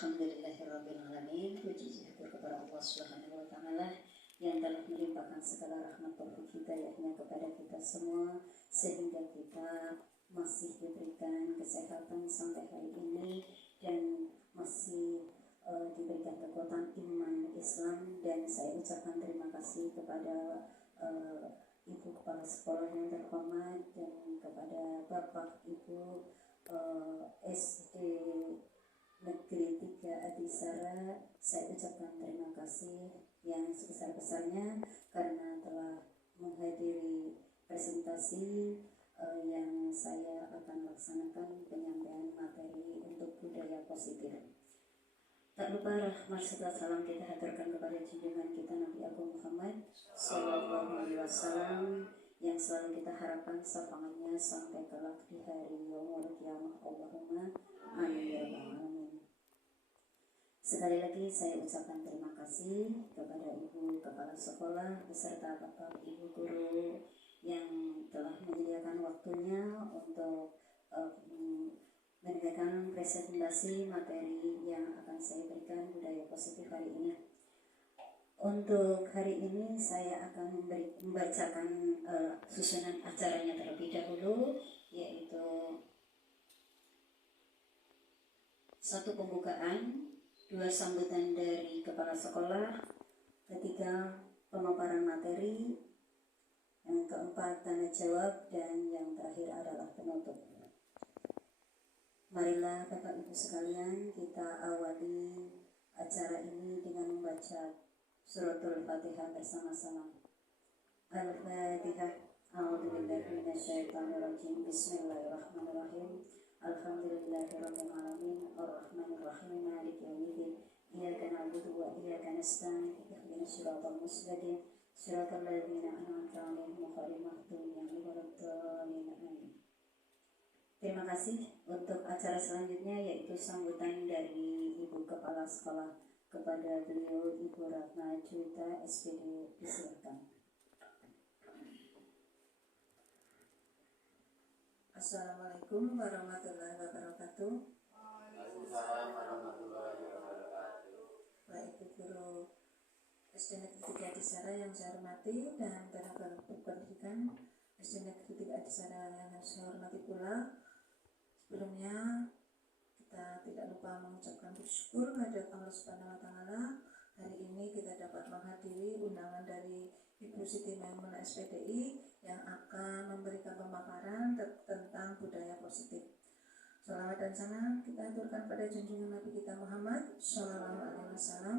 Alhamdulillahirrabbilalamin. Puji syukur kepada Allah Subhanahu wa Ta'ala yang telah melimpahkan segala rahmat taufik hidayahnya kepada kita semua, sehingga kita masih diberikan kesehatan sampai hari ini dan masih diberikan kekuatan iman Islam. Dan saya ucapkan terima kasih kepada Ibu Kepala Sekolah yang terhormat dan kepada Bapak Ibu SD Negeri 3 Adisara. Saya ucapkan terima kasih yang sebesar-besarnya karena telah menghadiri presentasi yang saya akan laksanakan penyampaian materi untuk budaya positif. Tak lupa rahmat serta salam kita haturkan kepada junjungan kita Nabi Agung Muhammad Sallallahu Alaihi Wasallam yang selalu kita harapkan syafaatnya sampai kelak di hari yaumul qiyamah. Allahumma amin ya rabbal alamin. Sekali lagi saya ucapkan terima kasih kepada Ibu Kepala Sekolah beserta Bapak Ibu Guru yang telah menyediakan waktunya untuk mendengarkan presentasi materi yang akan saya berikan budaya positif hari ini. Untuk hari ini saya akan membacakan susunan acaranya terlebih dahulu, yaitu satu pembukaan, 2 sambutan dari kepala sekolah, 3 pemaparan materi, yang keempat tanya jawab, dan yang terakhir adalah penutup. Marilah Bapak Ibu sekalian, kita awali acara ini dengan membaca suratul Fatihah bersama-sama. Al-Fatihah. A'udzubillahi minasyaitonirrajim. Bismillahirrahmanirrahim. Alhamdulillahirabbil alamin arrahmanirrahim maliki yaumiddin iyyaka na'budu wa iyyaka nasta'in ihdinas siratal mustaqim siratal ladzina an'amta 'alaihim ghairil maghdubi 'alaihim waladdallin. Terima kasih. Untuk acara selanjutnya yaitu sambutan dari Ibu Kepala Sekolah kepada beliau Ibu Ratna Juwita SPD. Disilakan. Assalamualaikum warahmatullahi wabarakatuh. Waalaikumsalam warahmatullahi wabarakatuh. Baik Ibu Guru SD Negeri 3 Adisara yang saya hormati dan tenaga pendidikan SD Negeri 3 Adisara yang saya hormati pula. Sebelumnya kita tidak lupa mengucapkan bersyukur kepada Allah Subhanahu wa Ta'ala. Hari ini kita dapat menghadiri undangan dari Ibu Siti Maimunah SPDI yang akan memberikan pemaparan tentang budaya positif. Shalawat dan salam kita aturkan pada junjungan Nabi kita Muhammad Sallallahu Alaihi Wasallam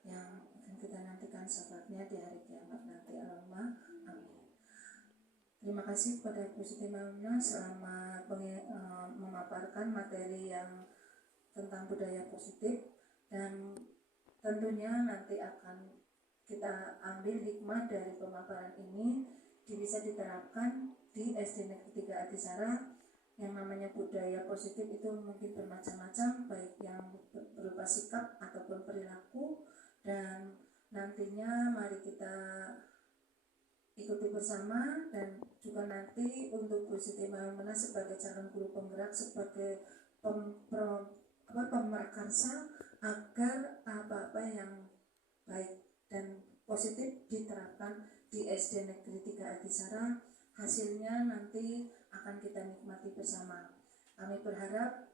yang akan kita nantikan syafaatnya di hari kiamat nanti. Allahumma amin. Terima kasih kepada Ibu Siti Maimunah selama memaparkan materi yang tentang budaya positif, dan tentunya nanti akan kita ambil hikmah dari pemaparan ini bisa diterapkan di SD Negeri 3 Adisara. Yang namanya budaya positif itu mungkin bermacam-macam, baik yang berupa sikap ataupun perilaku, dan nantinya mari kita ikuti bersama. Dan juga nanti untuk Bu Siti Maimunah sebagai calon guru penggerak, sebagai pemerkarsa agar apa-apa yang baik dan positif diterapkan di SD Negeri 3 Adisara, hasilnya nanti akan kita nikmati bersama. Kami berharap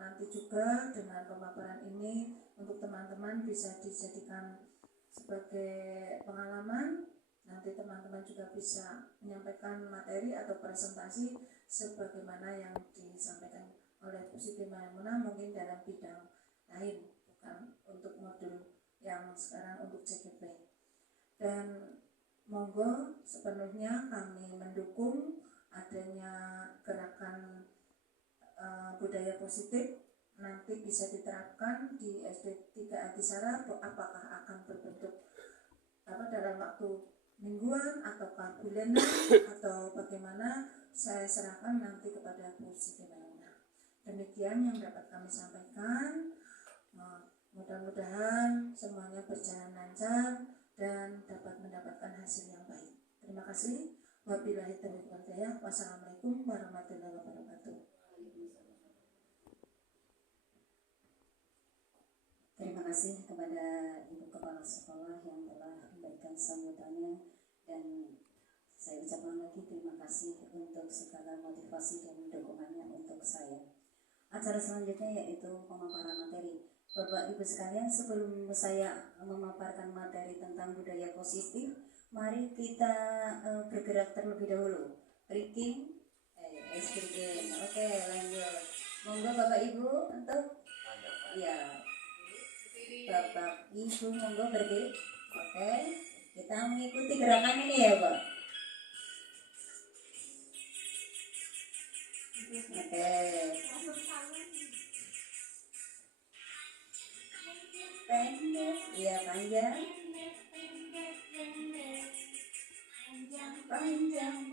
nanti juga dengan pemaparan ini untuk teman-teman bisa dijadikan sebagai pengalaman. Nanti teman-teman juga bisa menyampaikan materi atau presentasi sebagaimana yang disampaikan oleh Bu Siti Maimunah, mungkin dalam bidang lain, bukan untuk modul yang sekarang untuk CGP. Dan monggo sepenuhnya kami mendukung adanya gerakan budaya positif nanti bisa diterapkan di SD 3 Adisara. Apakah akan berbentuk dalam waktu mingguan ataukah bulanan atau bagaimana, saya serahkan nanti kepada Bu Siti Maimunah. Demikian yang dapat kami sampaikan. Mudah-mudahan semuanya berjalan lancar dan dapat mendapatkan hasil yang baik. Terima kasih. Wabillahi taufiq wal hidayah. Wassalamualaikum warahmatullahi wabarakatuh. kasih kepada Ibu Kepala Sekolah yang telah memberikan sambutannya, dan saya ucapkan lagi terima kasih untuk segala motivasi dan dukungannya untuk saya. Acara selanjutnya yaitu pemaparan materi. Bapak Ibu sekalian, sebelum saya memaparkan materi tentang budaya positif, mari kita bergerak terlebih dahulu. Breaking, Oke, lanjut. Monggo Bapak Ibu untuk ya. Bapak Ibu monggo berdiri. Oke, kita mengikuti gerakan ini ya, Pak. Oke. Pendek, ya panjang. Panjang.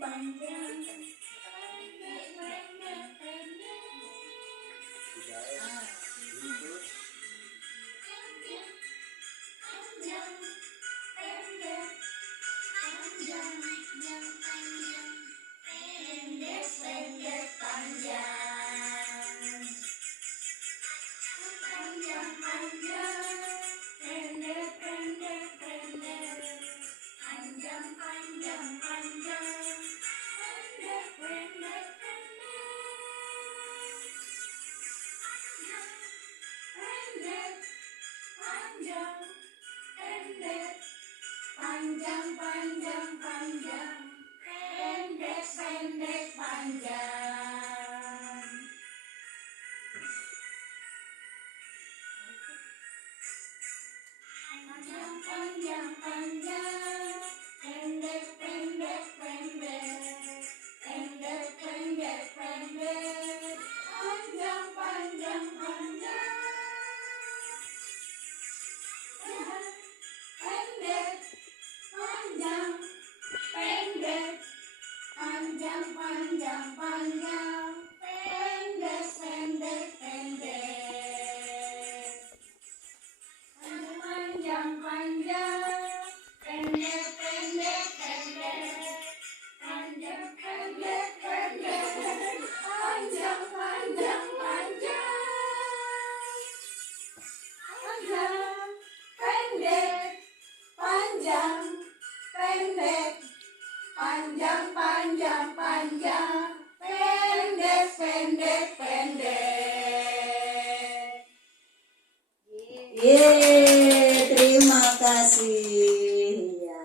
Terima kasih. Ya,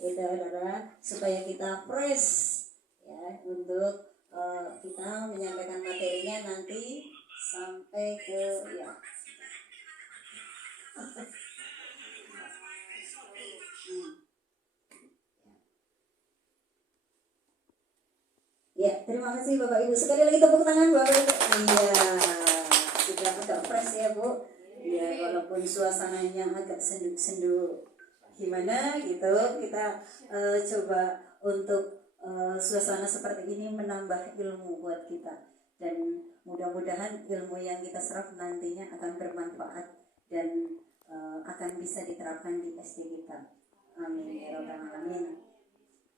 itu adalah supaya kita fresh ya untuk kita menyampaikan materinya nanti sampai ke ya. Ya, terima kasih Bapak Ibu. Sekali lagi tepuk tangan Bapak Ibu. Iya, sudah agak fresh ya Bu. Ya, walaupun suasananya agak sendu-sendu gimana gitu, kita coba untuk suasana seperti ini menambah ilmu buat kita, dan mudah-mudahan ilmu yang kita serap nantinya akan bermanfaat dan akan bisa diterapkan di SD kita. Amin ya rabbal alamin.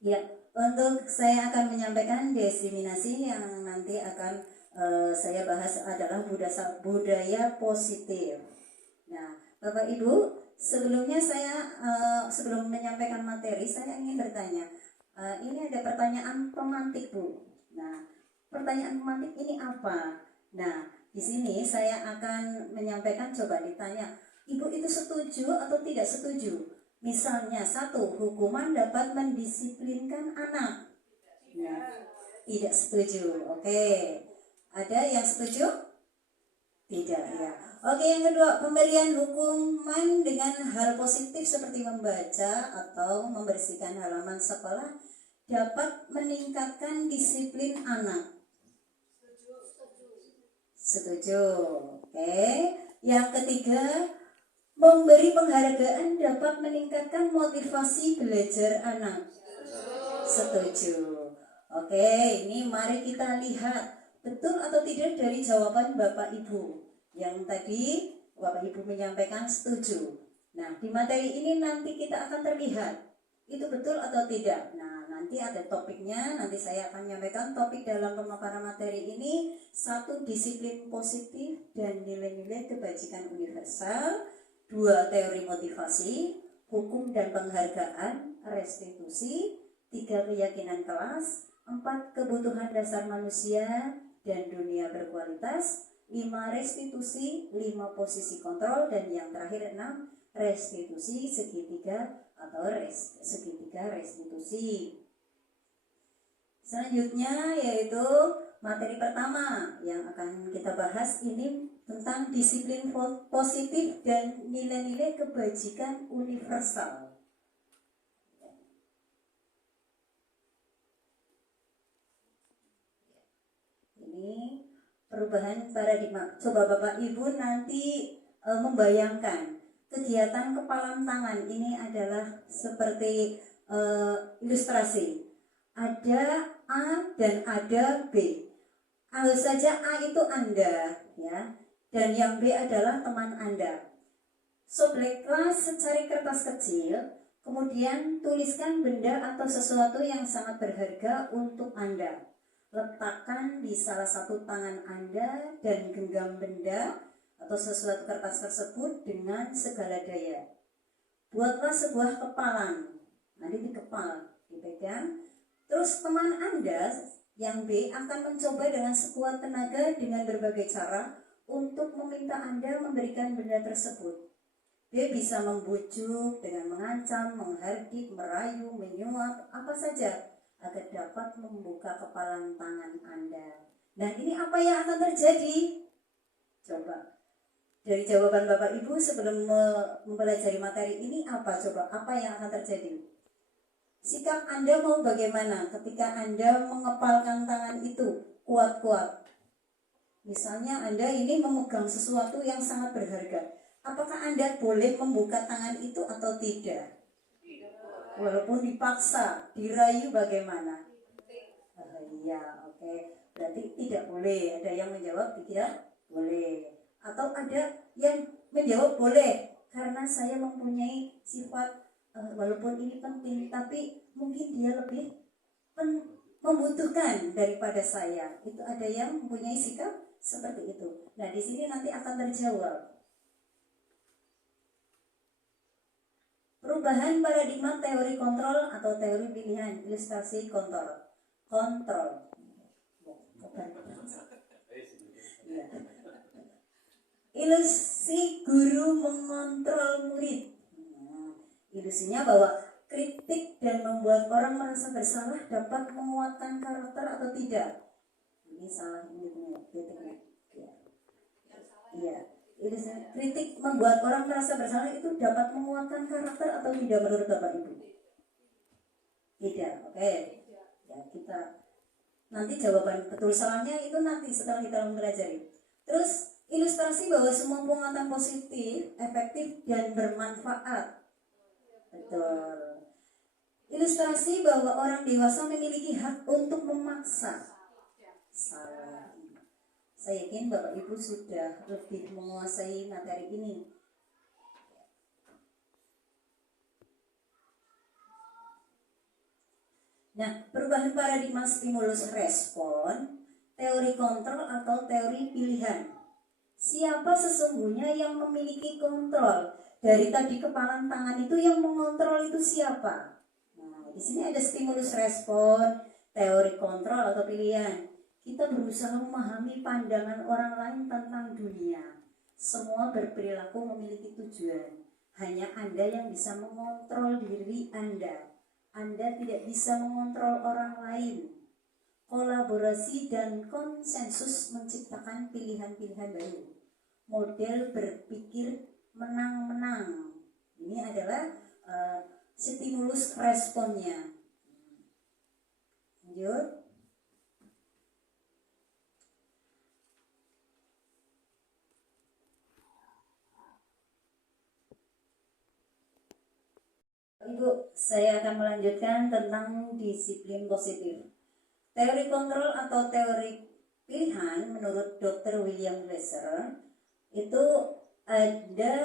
Ya, untuk saya akan menyampaikan diseminasi yang nanti akan saya bahas adalah budaya positif. Nah, Bapak Ibu, sebelumnya saya sebelum menyampaikan materi, saya ingin bertanya. Ini ada pertanyaan pemantik, Bu. Nah, pertanyaan pemantik ini apa? Nah, di sini saya akan menyampaikan, coba ditanya, Ibu itu setuju atau tidak setuju? Misalnya, 1, hukuman dapat mendisiplinkan anak. Nah, tidak setuju. Oke. Ada yang setuju? Tidak ya. Oke, yang kedua, pemberian hukuman dengan hal positif seperti membaca atau membersihkan halaman sekolah dapat meningkatkan disiplin anak. Setuju. Oke. Yang ketiga, memberi penghargaan dapat meningkatkan motivasi belajar anak. Setuju. Oke, ini mari kita lihat betul atau tidak dari jawaban Bapak Ibu. Yang tadi Bapak Ibu menyampaikan setuju. Nah, di materi ini nanti kita akan terlihat itu betul atau tidak. Nah, nanti ada topiknya, nanti saya akan menyampaikan topik dalam pemaparan materi ini, 1, disiplin positif dan nilai-nilai kebajikan universal. 2 teori motivasi, hukum dan penghargaan, restitusi, 3 keyakinan kelas, 4 kebutuhan dasar manusia dan dunia berkualitas, 5 restitusi, 5 posisi kontrol, dan yang terakhir 6 restitusi segitiga atau segitiga restitusi. Selanjutnya yaitu materi pertama yang akan kita bahas ini tentang disiplin positif dan nilai-nilai kebajikan universal. Ini perubahan paradigma. Coba Bapak Ibu nanti membayangkan kegiatan kepalan tangan ini adalah seperti ilustrasi. Ada A dan ada B. Anggap saja A itu Anda, ya, dan yang B adalah teman Anda. Sobeklah secari kertas kecil, kemudian tuliskan benda atau sesuatu yang sangat berharga untuk Anda. Letakkan di salah satu tangan Anda dan genggam benda atau sesuatu kertas tersebut dengan segala daya. Buatlah sebuah kepalan, nanti dikepal, dipegang. Terus teman Anda yang B akan mencoba dengan sekuat tenaga dengan berbagai cara untuk meminta Anda memberikan benda tersebut. B bisa membujuk dengan mengancam, menghardik, merayu, menyuap, apa saja agar dapat membuka kepalan tangan Anda. Nah, ini apa yang akan terjadi? Coba dari jawaban Bapak Ibu sebelum mempelajari materi ini apa coba? Apa yang akan terjadi? Sikap Anda mau bagaimana ketika Anda mengepalkan tangan itu kuat-kuat? Misalnya Anda ini memegang sesuatu yang sangat berharga. Apakah Anda boleh membuka tangan itu atau tidak? Walaupun dipaksa, dirayu bagaimana? Iya, oke. Berarti tidak boleh. Ada yang menjawab tidak boleh. Atau ada yang menjawab boleh karena saya mempunyai sifat walaupun ini penting, tapi mungkin dia lebih membutuhkan daripada saya. Itu ada yang mempunyai sikap seperti itu. Nah, di sini nanti akan terjawab. Perubahan paradigma teori kontrol atau teori pilihan, ilustrasi kontrol. Ilusi guru mengontrol murid. Ilusinya bahwa kritik dan membuat orang merasa bersalah dapat menguatkan karakter atau tidak. Ini salah ini titiknya. Iya. Ilusi kritik membuat orang merasa bersalah itu dapat menguatkan karakter atau tidak menurut Bapak Ibu? Tidak. Oke. Ya, kita nanti jawaban betul salahnya itu nanti setelah kita mempelajari. Terus ilustrasi bahwa semua penguatan positif, efektif dan bermanfaat. Betul. Ilustrasi bahwa orang dewasa memiliki hak untuk memaksa. Salah. Saya yakin Bapak Ibu sudah lebih menguasai materi ini. Nah, perubahan paradigma stimulus respon, teori kontrol atau teori pilihan. Siapa sesungguhnya yang memiliki kontrol? Dari tadi kepalan tangan itu yang mengontrol itu siapa? Nah, di sini ada stimulus respon, teori kontrol atau pilihan. Kita berusaha memahami pandangan orang lain tentang dunia. Semua berperilaku memiliki tujuan. Hanya Anda yang bisa mengontrol diri Anda. Anda tidak bisa mengontrol orang lain. Kolaborasi dan konsensus menciptakan pilihan-pilihan baru. Model berpikir menang-menang. Ini adalah stimulus responnya. Lanjut. Ibu, saya akan melanjutkan tentang disiplin positif. Teori kontrol atau teori pilihan menurut Dr. William Glasser itu Anda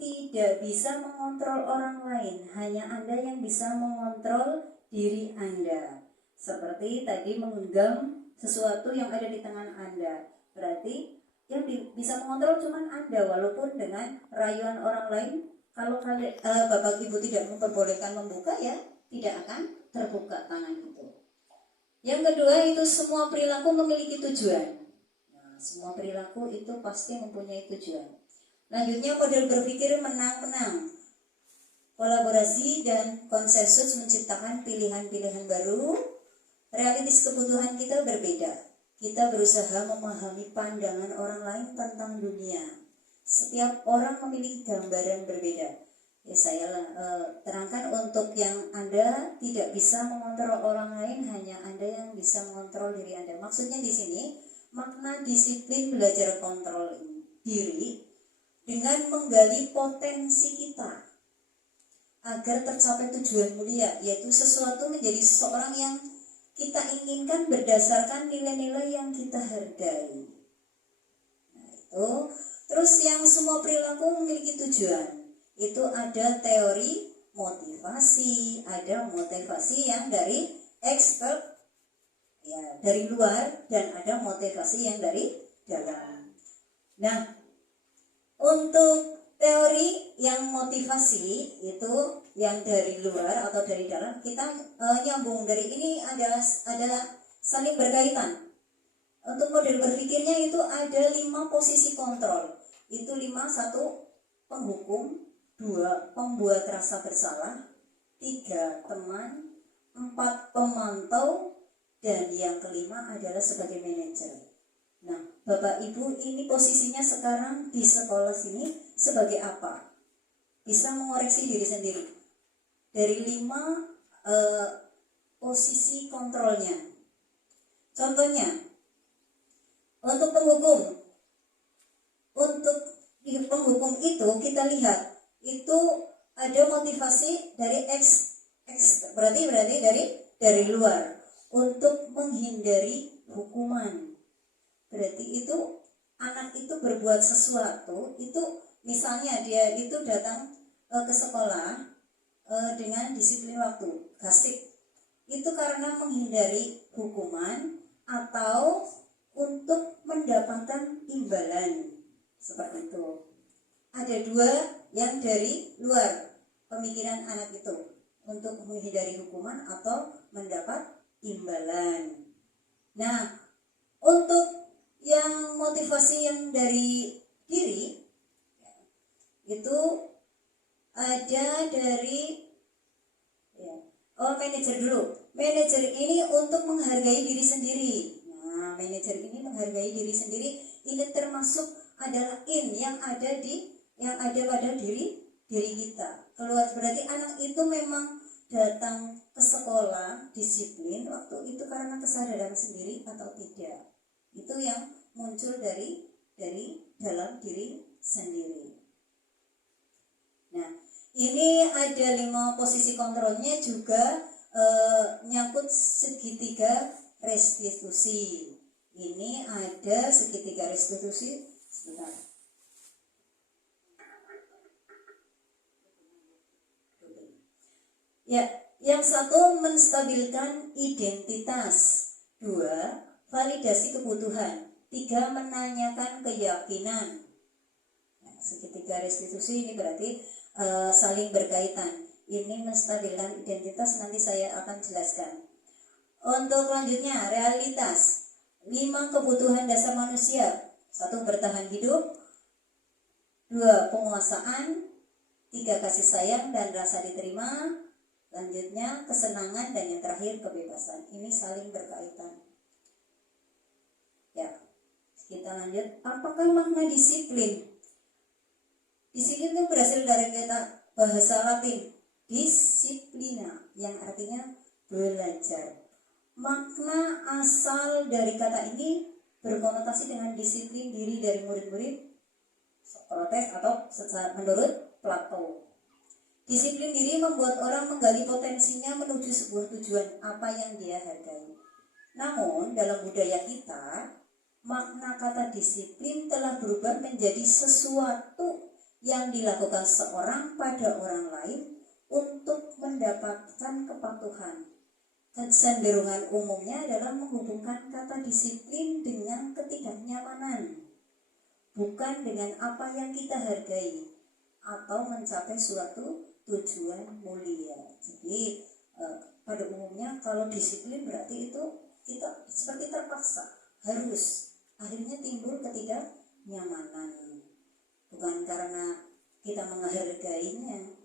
tidak bisa mengontrol orang lain, hanya Anda yang bisa mengontrol diri Anda. Seperti tadi menggenggam sesuatu yang ada di tangan Anda. Berarti Yang bisa mengontrol cuman Anda, walaupun dengan rayuan orang lain. Kalau kalian Bapak Ibu tidak memperbolehkan membuka, ya tidak akan terbuka tangan itu. Yang kedua itu semua perilaku memiliki tujuan. Nah, semua perilaku itu pasti mempunyai tujuan. Lanjutnya model berpikir menang-menang. Kolaborasi dan konsensus menciptakan pilihan-pilihan baru. Realitis kebutuhan kita berbeda. Kita berusaha memahami pandangan orang lain tentang dunia. Setiap orang memiliki gambaran berbeda. Ya, saya terangkan untuk yang Anda tidak bisa mengontrol orang lain, hanya Anda yang bisa mengontrol diri Anda. Maksudnya di sini makna disiplin belajar kontrol diri dengan menggali potensi kita agar tercapai tujuan mulia, yaitu sesuatu menjadi seseorang yang kita inginkan berdasarkan nilai-nilai yang kita hargai. Nah, itu. Terus yang semua perilaku memiliki tujuan. Itu ada teori motivasi, ada motivasi yang dari expert, ya, dari luar, dan ada motivasi yang dari dalam. Nah, untuk teori yang motivasi itu yang dari luar atau dari dalam, kita nyambung dari ini ada saling berkaitan. Untuk model berpikirnya itu ada 5 posisi kontrol. Itu 5, 1 penghukum, 2 pembuat rasa bersalah, 3 teman, 4 pemantau, dan yang kelima adalah sebagai manajer. Nah, Bapak Ibu ini posisinya sekarang di sekolah sini sebagai apa? Bisa mengoreksi diri sendiri. Dari 5 posisi kontrolnya. Contohnya, untuk penghukum itu kita lihat itu ada motivasi dari berarti dari luar untuk menghindari hukuman. Berarti itu anak itu berbuat sesuatu, itu misalnya dia itu datang ke sekolah dengan disiplin waktu, gasik. Itu karena menghindari hukuman atau untuk mendapatkan imbalan, seperti itu. Ada 2 yang dari luar pemikiran anak itu, untuk menghindari hukuman atau mendapat imbalan. Nah, untuk yang motivasi yang dari diri itu ada dari manajer dulu. Manajer ini untuk menghargai diri sendiri. Nah, manajer ini menghargai diri sendiri, ini termasuk adalah yang ada pada diri kita. Keluar berarti anak itu memang datang ke sekolah disiplin waktu itu karena kesadaran sendiri atau tidak. Itu yang muncul dari dalam diri sendiri. Nah, ini ada 5 posisi kontrolnya juga nyangkut segitiga restitusi. Ini ada segitiga restitusi. Sebentar. Ya, yang satu menstabilkan identitas, 2 validasi kebutuhan, 3 menanyakan keyakinan. Nah, segitiga restitusi ini berarti saling berkaitan. Ini menstabilkan identitas, nanti saya akan jelaskan. Untuk selanjutnya realitas, 5 kebutuhan dasar manusia. 1 bertahan hidup, 2 penguasaan, 3 kasih sayang dan rasa diterima, lanjutnya kesenangan, dan yang terakhir kebebasan. Ini saling berkaitan. Ya, kita lanjut. Apakah makna disiplin? Disiplin itu berasal dari kata bahasa Latin disiplina, yang artinya belajar. Makna asal dari kata ini berkonotasi dengan disiplin diri dari murid-murid Sokrates atau menurut Plato. Disiplin diri membuat orang menggali potensinya menuju sebuah tujuan apa yang dia hargai. Namun dalam budaya kita, makna kata disiplin telah berubah menjadi sesuatu yang dilakukan seorang pada orang lain untuk mendapatkan kepatuhan. Kecenderungan umumnya adalah menghubungkan kata disiplin dengan ketidaknyamanan. bukan dengan apa yang kita hargai atau mencapai suatu tujuan mulia. Jadi pada umumnya kalau disiplin berarti itu kita seperti terpaksa harus, akhirnya timbul ketidaknyamanan, bukan karena kita menghargainya.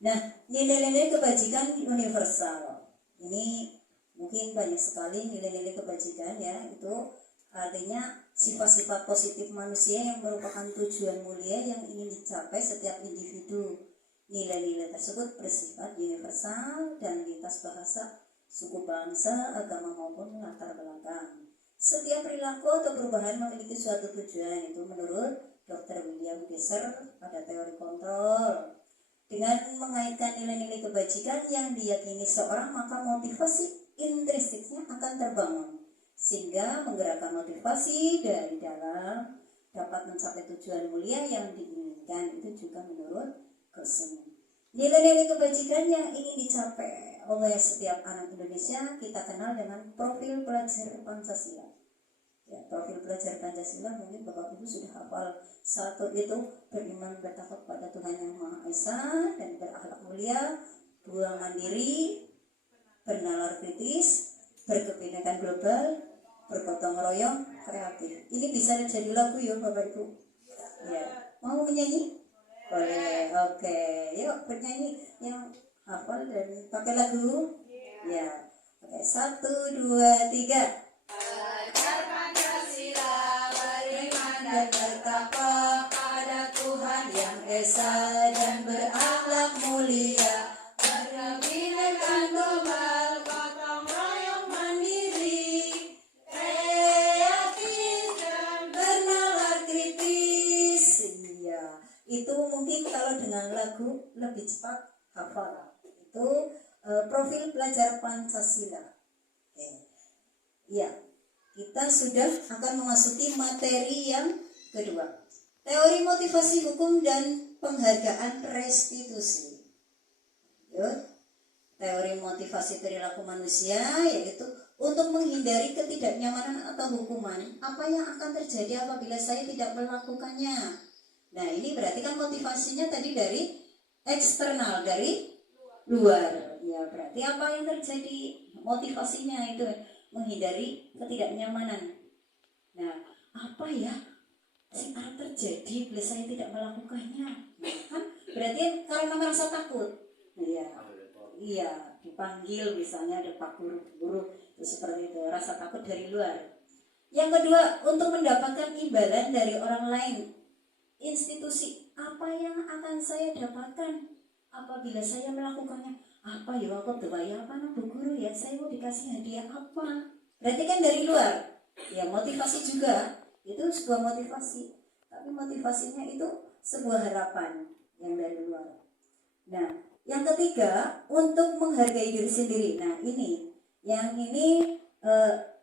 Nah, nilai-nilai kebajikan universal ini mungkin banyak sekali nilai-nilai kebajikan ya, itu artinya sifat-sifat positif manusia yang merupakan tujuan mulia yang ingin dicapai setiap individu. Nilai-nilai tersebut bersifat universal dan lintas bahasa, suku, bangsa, agama maupun latar belakang. Setiap perilaku atau perubahan memiliki suatu tujuan, itu menurut Dr. William Besser pada teori kontrol. Dengan mengaitkan nilai-nilai kebajikan yang diyakini seorang, maka motivasi intrinsiknya akan terbangun, sehingga menggerakkan motivasi dari dalam dapat mencapai tujuan mulia yang diinginkan. Itu juga menurut Gerson. Nilai-nilai kebajikan yang ingin dicapai oleh setiap anak Indonesia kita kenal dengan profil pelajar Pancasila. Ya, profil pelajar Pancasila mungkin Bapak Ibu sudah hafal. Satu itu beriman bertakwa pada Tuhan Yang Maha Esa dan berakhlak mulia, dua mandiri, bernalar kritis, berkebinekaan global, bergotong royong, kreatif. Ini bisa jadi lagu ya Bapak Ibu. Ya, mau menyanyi? Boleh. Oke, yuk bernyanyi yang hafal dan pakai lagu. Ya, oke, 1, 2, 3. Dan bertakwa pada Tuhan Yang Esa dan berakhlak mulia, berkebinekaan global, gotong royong mandiri, kreatif dan bernalar kritis. Iya, itu mungkin kalau dengan lagu lebih cepat hafal. Itu profil pelajar Pancasila. Iya. Kita sudah akan memasuki materi yang kedua, teori motivasi hukum dan penghargaan restitusi. Teori motivasi perilaku manusia yaitu untuk menghindari ketidaknyamanan atau hukuman apa yang akan terjadi apabila saya tidak melakukannya. Nah, ini berarti kan motivasinya tadi dari eksternal, dari luar. Ya, berarti apa yang terjadi motivasinya itu menghindari ketidaknyamanan. Nah, apa ya sing terjadi bila saya tidak melakukannya? Nah, kan berarti karena merasa takut. Iya, dipanggil misalnya ada Pak Guru, itu seperti itu, rasa takut dari luar. Yang kedua, untuk mendapatkan imbalan dari orang lain, institusi. Apa yang akan saya dapatkan apabila saya melakukannya? Apa ya aku bayar apa Bu Guru ya, saya mau dikasih hadiah apa? Berarti kan dari luar. Ya, motivasi juga itu sebuah motivasi, tapi motivasinya itu sebuah harapan yang dari luar. Nah, yang ketiga, untuk menghargai diri sendiri. Nah, ini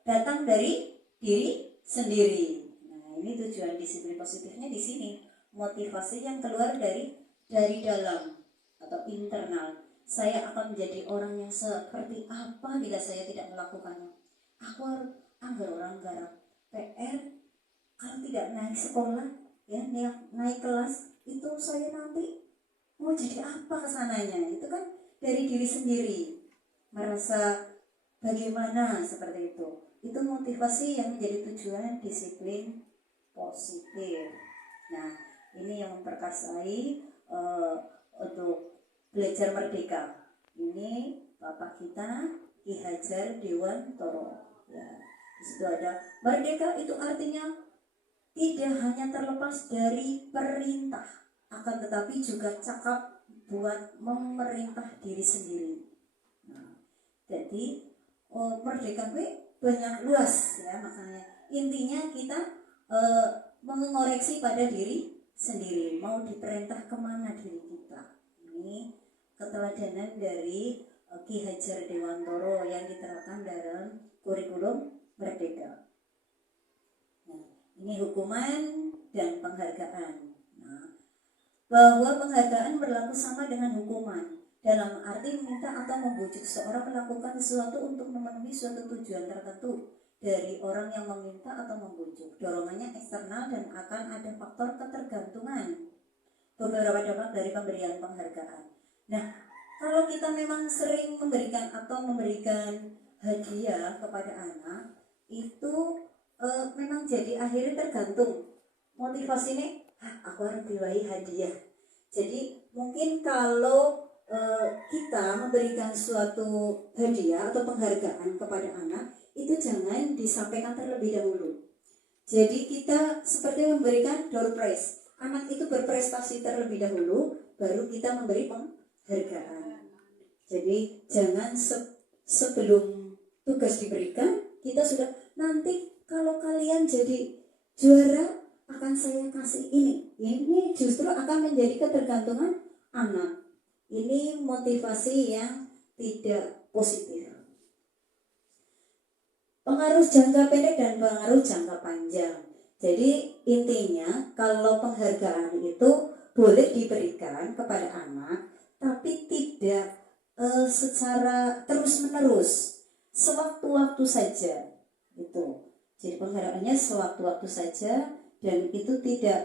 datang dari diri sendiri. Nah, ini tujuan disiplin positifnya di sini. Motivasi yang keluar dari dalam atau internal. Saya akan menjadi orang yang seperti apa bila saya tidak melakukannya. Aku anggar orang garap PR, kalau tidak naik sekolah, ya naik kelas, itu saya nanti mau jadi apa kesananya. Itu kan dari diri sendiri, merasa bagaimana seperti itu. Itu motivasi yang menjadi tujuan disiplin positif. Nah, ini yang memperkasai untuk belajar merdeka. Ini Bapak kita Ki Hajar Dewantoro. Ya, di situ ada merdeka itu artinya tidak hanya terlepas dari perintah, akan tetapi juga cakap buat memerintah diri sendiri. Nah, jadi merdeka gue banyak luas ya, makanya intinya kita mengoreksi pada diri sendiri, mau diperintah kemana diri kita. Ini keteladanan dari Ki Hajar Dewantoro yang diterapkan dalam kurikulum merdeka. Nah, ini hukuman dan penghargaan. Nah, bahwa penghargaan berlaku sama dengan hukuman dalam arti meminta atau membujuk seorang melakukan sesuatu untuk memenuhi suatu tujuan tertentu. dari orang yang meminta atau membujuk. Dorongannya eksternal dan akan ada faktor ketergantungan. Beberapa dampak dari pemberian penghargaan. Nah, kalau kita memang sering memberikan hadiah kepada anak, itu memang jadi akhirnya tergantung motivasinya. Aku harus diwai hadiah. Jadi mungkin kalau kita memberikan suatu hadiah atau penghargaan kepada anak, itu jangan disampaikan terlebih dahulu. Jadi kita seperti memberikan door prize. Anak itu berprestasi terlebih dahulu, baru kita memberi penghargaan. Jadi jangan sebelum tugas diberikan, kita sudah nanti kalau kalian jadi juara akan saya kasih ini. Ini justru akan menjadi ketergantungan anak. Ini motivasi yang tidak positif. Pengaruh jangka pendek dan pengaruh jangka panjang. Jadi intinya kalau penghargaan itu boleh diberikan kepada anak, tapi tidak secara terus-menerus, sewaktu-waktu saja. Itu. Jadi penghargaannya sewaktu-waktu saja dan itu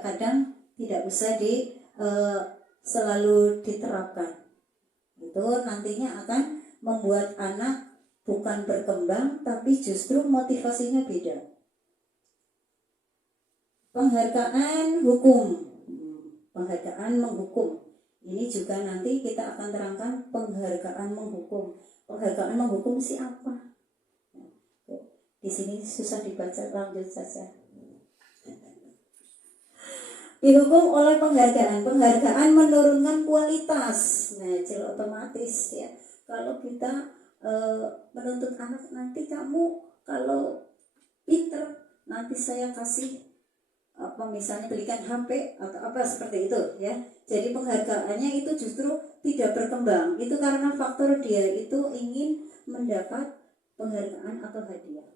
kadang tidak bisa selalu diterapkan. Itu nantinya akan membuat anak bukan berkembang tapi justru motivasinya beda. Penghargaan hukum, penghargaan menghukum. Ini juga nanti kita akan terangkan penghargaan menghukum. Penghargaan menghukum siapa? Di sini susah dibaca, lanjut saja. Dihukum oleh penghargaan. Penghargaan menurunkan kualitas. Nah, jadi otomatis ya. Kalau kita menuntut anak, nanti kamu kalau pinter, nanti saya kasih misalnya belikan HP atau apa seperti itu ya. Jadi penghargaannya itu justru tidak berkembang. Itu karena faktor dia itu ingin mendapat penghargaan atau hadiah.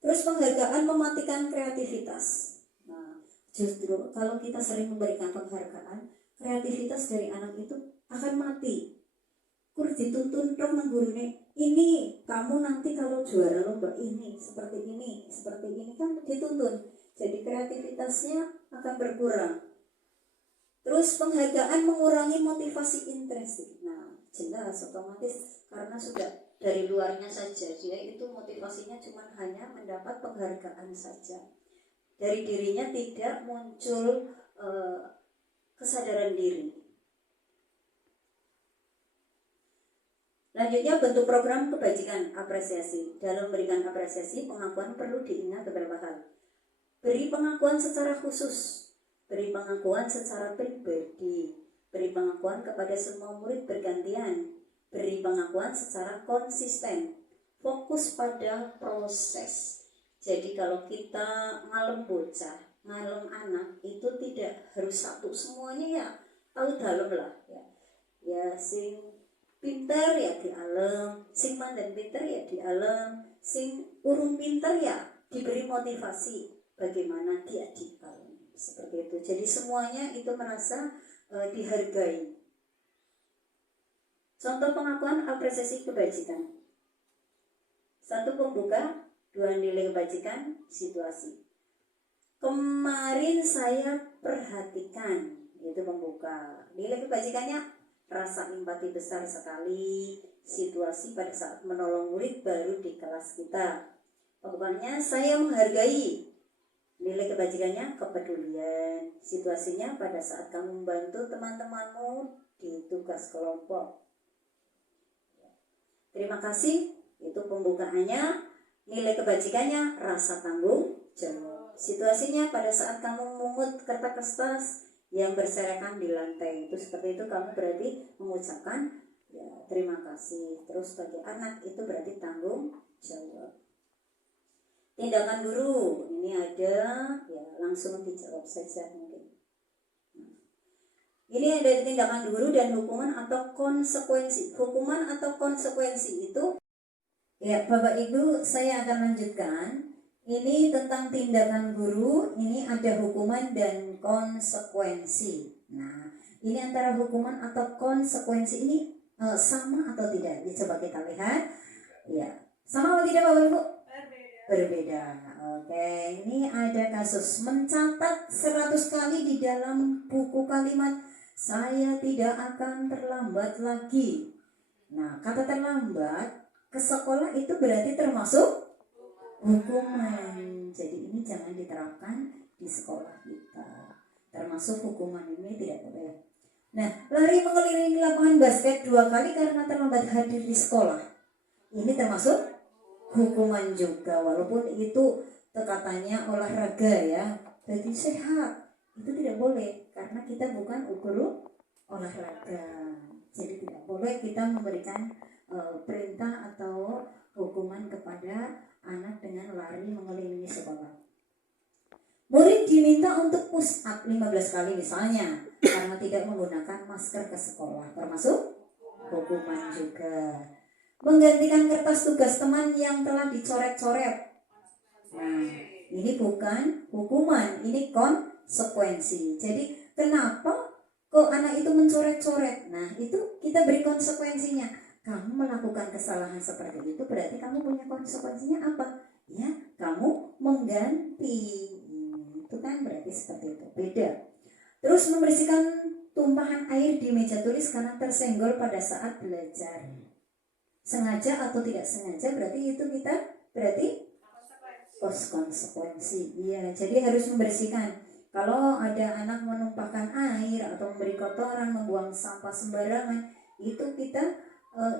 Terus penghargaan mematikan kreativitas. Nah, justru kalau kita sering memberikan penghargaan, kreativitas dari anak itu akan mati. Kurang dituntun dong nang gurune, ini kamu nanti kalau juara lomba ini seperti ini kan dituntun. Jadi kreativitasnya akan berkurang. Terus penghargaan mengurangi motivasi intrinsik. Nah, jelas otomatis karena sudah dari luarnya saja dia itu motivasinya cuma hanya mendapat penghargaan saja. Dari dirinya tidak muncul kesadaran diri. Lanjutnya bentuk program kebajikan apresiasi. Dalam memberikan apresiasi, pengakuan perlu diingat beberapa hal. Beri pengakuan secara khusus, beri pengakuan secara pribadi, beri pengakuan kepada semua murid bergantian, beri pengakuan secara konsisten, fokus pada proses. Jadi kalau kita ngalem bocah, ngalem anak itu tidak harus satu semuanya ya tahu dalam lah ya. Ya sing pinter ya dialem, sing mandan pinter ya dialem, sing urung pinter ya diberi motivasi bagaimana dia dialem. Seperti itu. Jadi semuanya itu merasa dihargai. Contoh pengakuan apresiasi kebajikan. 1 pembuka, 2 nilai kebajikan, situasi. Kemarin saya perhatikan, itu pembuka. Nilai kebajikannya rasa empati besar sekali, situasi pada saat menolong murid baru di kelas kita. Pembukanya saya menghargai. Nilai kebajikannya kepedulian, situasinya pada saat kamu membantu teman-temanmu di tugas kelompok. Terima kasih, itu pembukaannya. Nilai kebajikannya rasa tanggung jawab. Situasinya pada saat kamu memungut kertas yang berserakan di lantai. Itu seperti itu kamu berarti mengucapkan ya, terima kasih. Terus bagi anak itu berarti tanggung jawab. Tindakan guru ini ada ya langsung dijawab saja mungkin. Ini ada tindakan guru dan hukuman atau konsekuensi. Hukuman atau konsekuensi itu ya Bapak Ibu saya akan lanjutkan. Ini tentang tindakan guru, ini ada hukuman dan konsekuensi. Nah, ini antara hukuman atau konsekuensi ini sama atau tidak? Coba kita lihat. Ya, sama atau tidak Bapak Ibu? Berbeda. berbeda. Oke, ini ada kasus mencatat 100 kali di dalam buku kalimat saya tidak akan terlambat lagi. Nah, kata terlambat ke sekolah itu berarti termasuk hukuman. Jadi ini jangan diterapkan di sekolah kita. Termasuk hukuman ini tidak boleh. Nah, lari mengelilingi lapangan basket 2 kali karena terlambat hadir di sekolah. Ini termasuk hukuman juga, walaupun itu katanya olahraga ya, jadi sehat. Itu tidak boleh karena kita bukan guru olahraga. Jadi tidak boleh kita memberikan perintah atau hukuman kepada anak dengan lari mengelilingi sekolah. Murid diminta untuk push up 15 kali misalnya karena tidak menggunakan masker ke sekolah, termasuk hukuman juga. Menggantikan kertas tugas teman yang telah dicoret-coret. Nah, ini bukan hukuman, ini konsekuensi. Jadi kenapa kok anak itu mencoret-coret? Nah, itu kita beri konsekuensinya. Kamu melakukan kesalahan seperti itu berarti kamu punya konsekuensinya apa? Ya, kamu mengganti. Itu kan berarti seperti itu. Beda. Terus membersihkan tumpahan air di meja tulis karena tersenggol pada saat belajar. Sengaja atau tidak sengaja berarti itu kita berarti konsekuensi. Iya, jadi harus membersihkan. Kalau ada anak menumpahkan air atau memberi kotoran, membuang sampah sembarangan, itu kita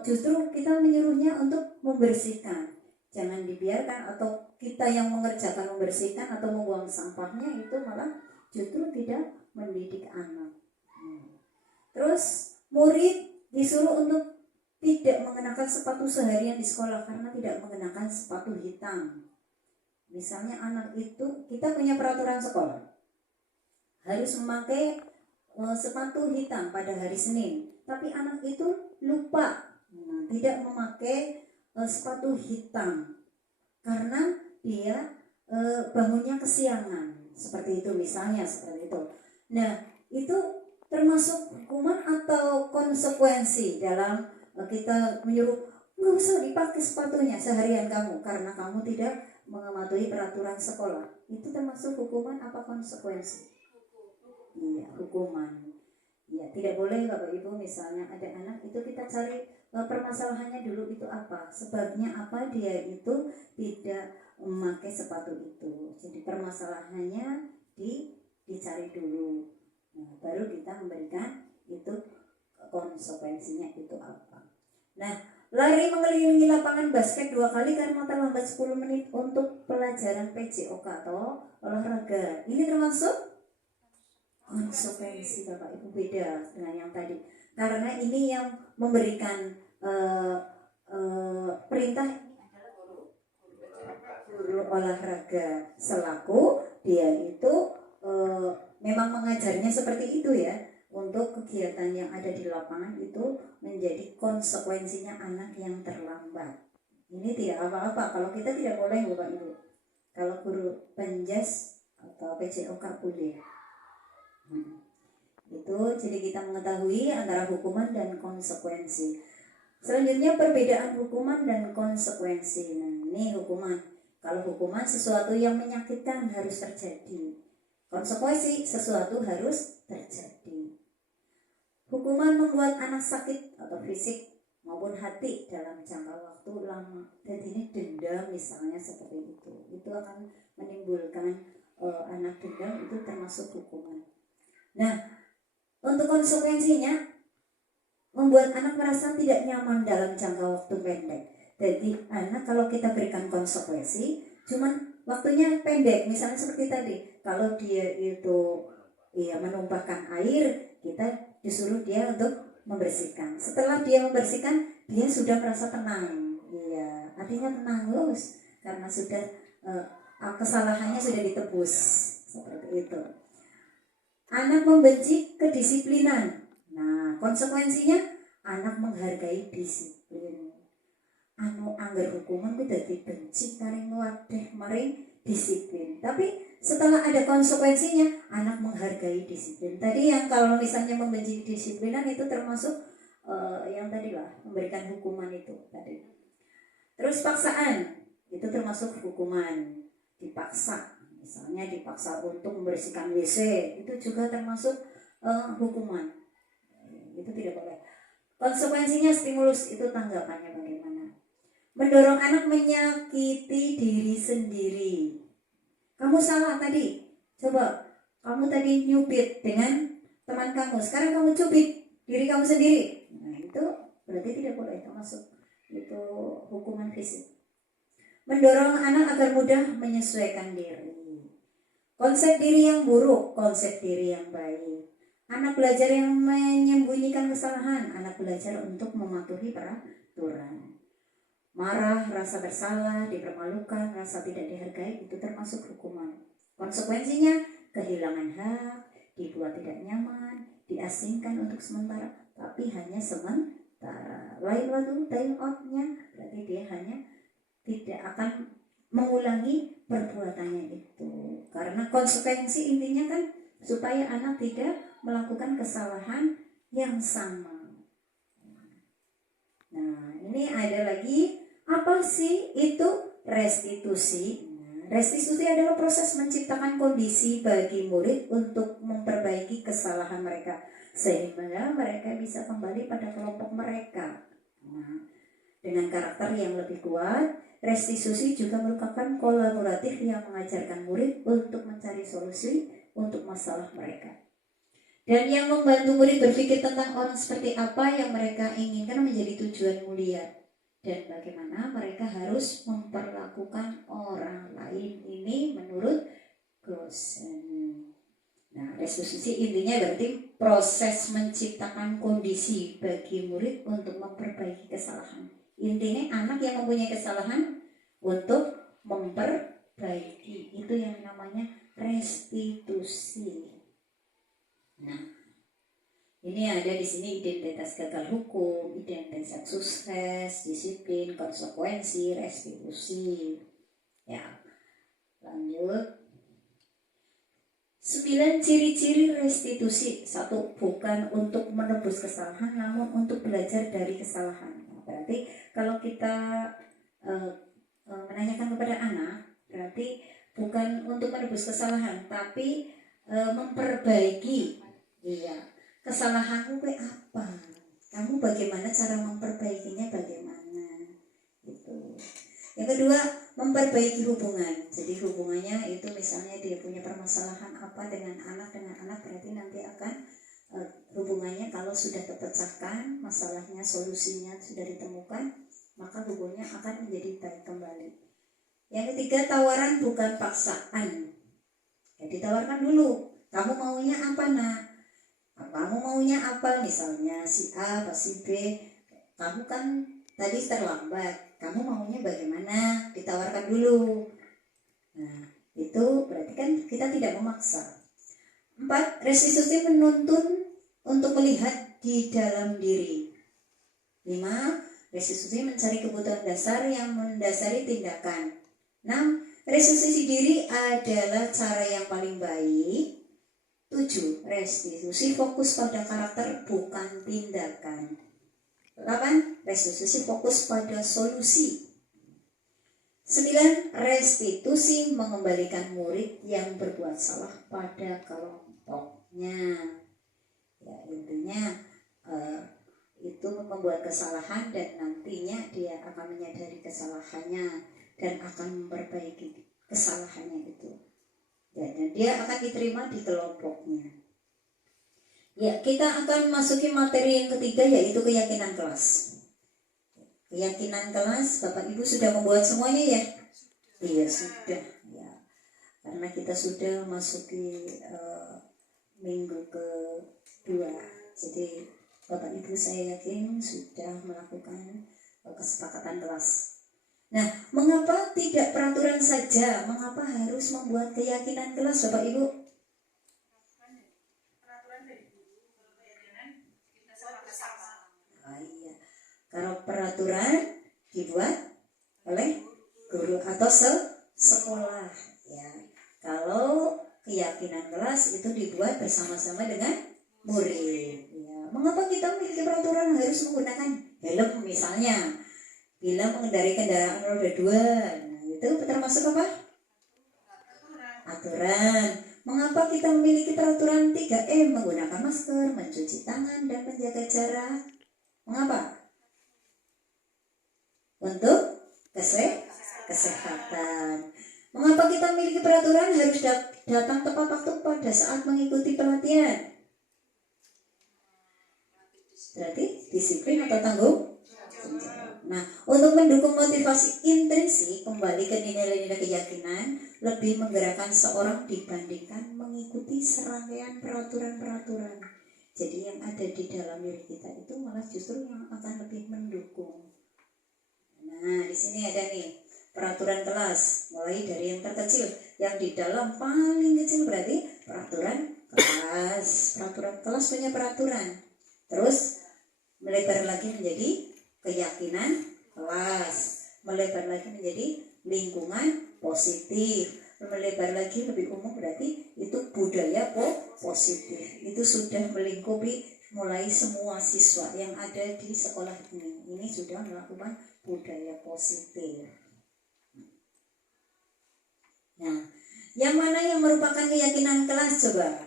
justru kita menyuruhnya untuk membersihkan. Jangan dibiarkan atau kita yang mengerjakan membersihkan atau membuang sampahnya, itu malah justru tidak mendidik anak. Terus murid disuruh untuk tidak mengenakan sepatu seharian di sekolah karena tidak mengenakan sepatu hitam. Misalnya anak itu, kita punya peraturan sekolah harus memakai sepatu hitam pada hari Senin, tapi anak itu lupa tidak memakai sepatu hitam karena dia bangunnya kesiangan, seperti itu misalnya, seperti itu. Nah, itu termasuk hukuman atau konsekuensi dalam kita menyuruh nggak usah dipakai sepatunya seharian kamu karena kamu tidak mematuhi peraturan sekolah. Itu termasuk hukuman apa konsekuensi? Iya, hukuman. Ya, tidak boleh Bapak Ibu, misalnya ada anak itu kita cari permasalahannya dulu, itu apa? Sebabnya apa dia itu tidak memakai sepatu itu. Jadi permasalahannya dicari dulu. Nah, baru kita memberikan itu konsekuensinya itu apa. Nah, lari mengelilingi lapangan basket 2 kali karena terlambat 10 menit untuk pelajaran PJOK atau olahraga. Ini termasuk konsekuensi Bapak Ibu, beda dengan yang tadi. Karena ini yang memberikan perintah guru olahraga selaku dia itu memang mengajarnya seperti itu ya. Untuk kegiatan yang ada di lapangan itu menjadi konsekuensinya anak yang terlambat. Ini tidak apa-apa kalau kita tidak boleh Bapak Ibu. Kalau guru penjas atau PJOK boleh. Itu jadi kita mengetahui antara hukuman dan konsekuensi. Selanjutnya perbedaan hukuman dan konsekuensi. Nah, ini hukuman. Kalau hukuman sesuatu yang menyakitkan harus terjadi. Konsekuensi sesuatu harus terjadi. Hukuman membuat anak sakit atau fisik maupun hati dalam jangka waktu lama. Dan ini denda misalnya seperti itu. Itu akan menimbulkan anak dendam, itu termasuk hukuman. Nah, untuk konsekuensinya membuat anak merasa tidak nyaman dalam jangka waktu pendek. Jadi anak kalau kita berikan konsekuensi cuman waktunya pendek, misalnya seperti tadi, kalau dia itu menumpahkan air, kita disuruh dia untuk membersihkan. Setelah dia membersihkan, dia sudah merasa tenang. Iya, artinya tenang lulus karena sudah kesalahannya sudah ditebus, seperti itu. Anak membenci kedisiplinan. Nah, konsekuensinya anak menghargai disiplin. Anggar hukuman ku dadi benci karing wadeh maring disiplin. Tapi setelah ada konsekuensinya, anak menghargai disiplin. Tadi yang kalau misalnya membenci disiplinan itu termasuk yang tadi lah, memberikan hukuman itu tadi. Terus paksaan. itu termasuk hukuman. Dipaksa, misalnya dipaksa untuk membersihkan WC, itu juga termasuk hukuman. Itu tidak boleh. Konsekuensinya stimulus, itu tanggapannya bagaimana? Mendorong anak menyakiti diri sendiri. Kamu salah tadi, coba kamu tadi nyubit dengan teman kamu, sekarang kamu cubit diri kamu sendiri. Nah itu berarti tidak boleh, termasuk itu hukuman fisik. Mendorong anak agar mudah menyesuaikan diri. Konsep diri yang buruk, konsep diri yang baik. Anak belajar yang menyembunyikan kesalahan, anak belajar untuk mematuhi peraturan. Marah, rasa bersalah, dipermalukan, rasa tidak dihargai, itu termasuk hukuman. Konsekuensinya kehilangan hak, dibuat tidak nyaman, diasingkan untuk sementara, tapi hanya sementara. Lain waktu time out-nya, berarti dia hanya tidak akan mengulangi perbuatannya itu. Karena konsekuensi intinya kan supaya anak tidak melakukan kesalahan yang sama. Nah, ini ada lagi, apa sih itu restitusi? Restitusi adalah proses menciptakan kondisi bagi murid untuk memperbaiki kesalahan mereka sehingga mereka bisa kembali pada kelompok mereka. Nah, dengan karakter yang lebih kuat, restitusi juga merupakan kolaboratif yang mengajarkan murid untuk mencari solusi untuk masalah mereka. Dan yang membantu murid berpikir tentang orang seperti apa yang mereka inginkan menjadi tujuan mulia. Dan bagaimana mereka harus memperlakukan orang lain ini menurut Gosen. Nah, restitusi intinya berarti proses menciptakan kondisi bagi murid untuk memperbaiki kesalahan. Intinya anak yang mempunyai kesalahan untuk memperbaiki, itu yang namanya restitusi. Nah, ini ada di sini identitas gagal hukum, identitas sukses, disiplin, konsekuensi, restitusi. Ya, lanjut. 9 ciri-ciri restitusi. 1. Bukan untuk menebus kesalahan, namun untuk belajar dari kesalahan. Berarti kalau kita menanyakan kepada anak, berarti bukan untuk menebus kesalahan, tapi memperbaiki. Iya, kesalahanmu apa? Kamu bagaimana cara memperbaikinya, bagaimana? Gitu. Yang kedua, memperbaiki hubungan. Jadi hubungannya itu misalnya dia punya permasalahan apa dengan anak, berarti nanti akan hubungannya kalau sudah terpecahkan, masalahnya, solusinya sudah ditemukan, maka hubungannya akan menjadi baik kembali. Yang ketiga, tawaran bukan paksaan. Jadi tawarkan dulu, kamu maunya apa nak? Kamu maunya apa? Misalnya si A atau si B, kamu kan tadi terlambat, kamu maunya bagaimana? Ditawarkan dulu. Nah, itu berarti kan kita tidak memaksa. 4. Restitusi menuntun untuk melihat di dalam diri. 5. Restitusi mencari kebutuhan dasar yang mendasari tindakan. 6. Restitusi diri adalah cara yang paling baik. 7. Restitusi fokus pada karakter bukan tindakan. 8. Restitusi fokus pada solusi. 9. Restitusi mengembalikan murid yang berbuat salah pada kelompoknya. Ya, intinya itu membuat kesalahan dan nantinya dia akan menyadari kesalahannya dan akan memperbaiki kesalahannya itu. Dan dia akan diterima di kelompoknya. Ya, kita akan masuki materi yang ketiga, yaitu keyakinan kelas. Keyakinan kelas, Bapak Ibu sudah membuat semuanya ya? Iya sudah. Ya, karena kita sudah masuki minggu kedua. Jadi Bapak Ibu saya yakin sudah melakukan kesepakatan kelas. Nah, mengapa tidak peraturan saja? Mengapa harus membuat keyakinan kelas, Bapak Ibu? Peraturan dari guru, kalau keyakinan kita buat bersama. Iya. Kalau peraturan dibuat oleh guru atau sekolah, ya. Kalau keyakinan kelas itu dibuat bersama-sama dengan murid. Ya. Mengapa kita memiliki peraturan harus menggunakan helm misalnya? Bila mengendarai kendaraan roda 2, nah Itu termasuk apa? Aturan. Mengapa kita memiliki peraturan 3M? Menggunakan masker, mencuci tangan, dan menjaga jarak. Mengapa? Untuk kesehatan. Mengapa kita memiliki peraturan harus datang tepat waktu pada saat mengikuti pelatihan? Berarti disiplin atau tanggung jawab. Nah, untuk mendukung motivasi intrinsik kembali ke nilai-nilai keyakinan, lebih menggerakkan seorang dibandingkan mengikuti serangkaian peraturan-peraturan. Jadi yang ada di dalam diri kita itu malah justru yang akan lebih mendukung. Nah, di sini ada nih peraturan kelas, mulai dari yang terkecil, yang di dalam paling kecil berarti peraturan kelas. Peraturan kelas punya peraturan. Terus melebar lagi menjadi keyakinan kelas, melebar lagi menjadi lingkungan positif, melebar lagi lebih umum berarti itu budaya positif. Itu sudah melingkupi mulai semua siswa yang ada di sekolah ini. Ini sudah melakukan budaya positif. Nah, yang mana yang merupakan keyakinan kelas coba?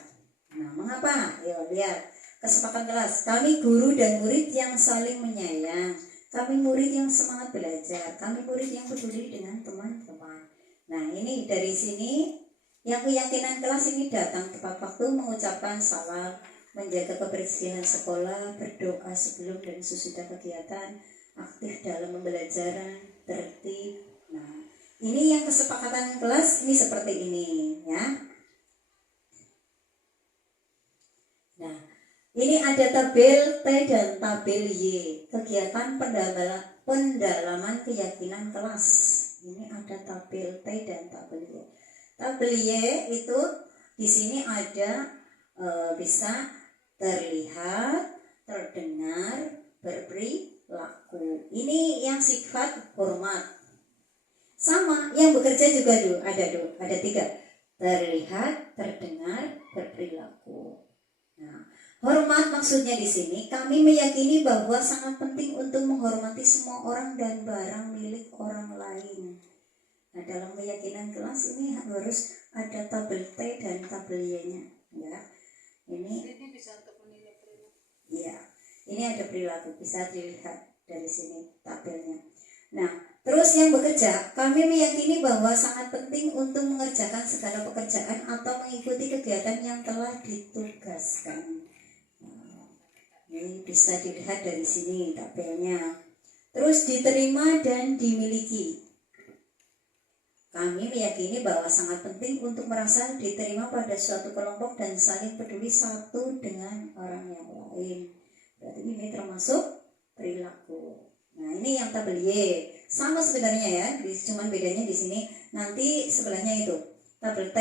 Nah, mengapa? Yuk lihat. Kesepakatan kelas, kami guru dan murid yang saling menyayang, kami murid yang semangat belajar, kami murid yang peduli dengan teman-teman. Nah, ini dari sini yang keyakinan kelas ini datang tepat waktu, mengucapkan salam, menjaga kebersihan sekolah, berdoa sebelum dan sesudah kegiatan, aktif dalam pembelajaran, tertib. Nah, ini yang kesepakatan kelas ini seperti ini ya. Nah, ini ada tabel T dan tabel Y, kegiatan pendalaman keyakinan kelas. Ini ada tabel T dan tabel Y. Tabel Y itu di sini ada bisa terlihat, terdengar, berperilaku. Ini yang sifat hormat. Sama, yang bekerja juga ada 3. Terlihat, terdengar, berperilaku. Nah, hormat maksudnya di sini kami meyakini bahwa sangat penting untuk menghormati semua orang dan barang milik orang lain. Nah, dalam keyakinan kelas ini harus ada tabel T dan tabel Y-nya, ya. Ini bisa untuk menilai perilaku. Iya, ini ada perilaku bisa dilihat dari sini tabelnya. Nah, terus yang bekerja, kami meyakini bahwa sangat penting untuk mengerjakan segala pekerjaan atau mengikuti kegiatan yang telah ditugaskan. Ini bisa dilihat dari sini tabelnya. Terus diterima dan dimiliki. Kami meyakini bahwa sangat penting untuk merasa diterima pada suatu kelompok dan saling peduli satu dengan orang yang lain. Berarti ini termasuk perilaku. Nah, ini yang tabel Y. Sama sebenarnya ya, cuman bedanya di sini. Nanti sebelahnya itu tabel T.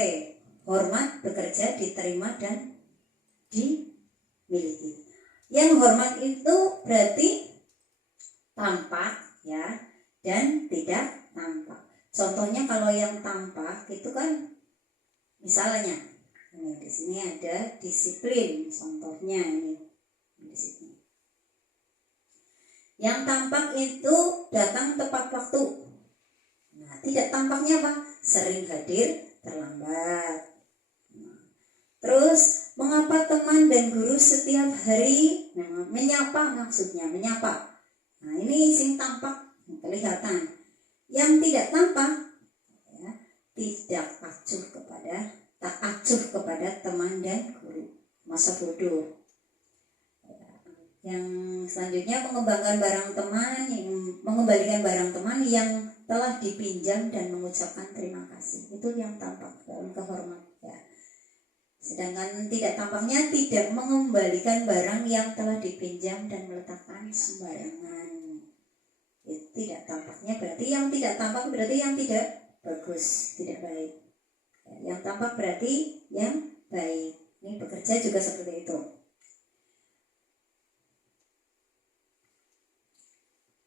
Hormat, bekerja, diterima dan dimiliki. Yang hormat itu berarti tampak ya dan tidak tampak. Contohnya kalau yang tampak itu kan misalnya ini di sini ada disiplin. Contohnya ini disiplin. Yang tampak itu datang tepat waktu. Nah, tidak tampaknya apa? Sering hadir terlambat. Terus mengapa teman dan guru setiap hari menyapa, maksudnya menyapa. Nah, ini sing tampak kelihatan. Yang tidak tampak ya, tidak tak acuh kepada teman dan guru, masa bodoh. Yang selanjutnya mengembalikan barang teman yang telah dipinjam dan mengucapkan terima kasih. Itu yang tampak dalam kehormatan ya. Sedangkan tidak tampaknya tidak mengembalikan barang yang telah dipinjam dan meletakkan sembarangan. Itu tidak tampaknya berarti yang tidak tampak berarti yang tidak bagus, tidak baik. Yang tampak berarti yang baik. Ini bekerja juga seperti itu.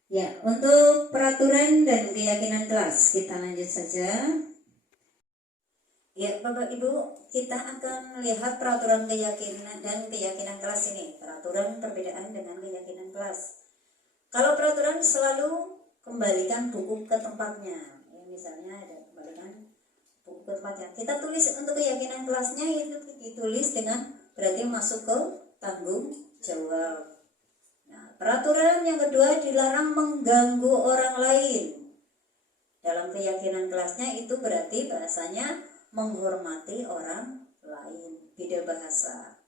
Ya, untuk peraturan dan keyakinan kelas kita lanjut saja. Ya, Bapak Ibu, kita akan melihat peraturan keyakinan dan keyakinan kelas ini. Peraturan perbedaan dengan keyakinan kelas. Kalau peraturan selalu kembalikan buku ke tempatnya. Ini misalnya ada kembalikan buku tempatnya. Kita tulis untuk keyakinan kelasnya itu ditulis dengan berarti masuk ke tanggung jawab. Nah, peraturan yang kedua, dilarang mengganggu orang lain. Dalam keyakinan kelasnya itu berarti bahasanya menghormati orang lain, beda bahasa.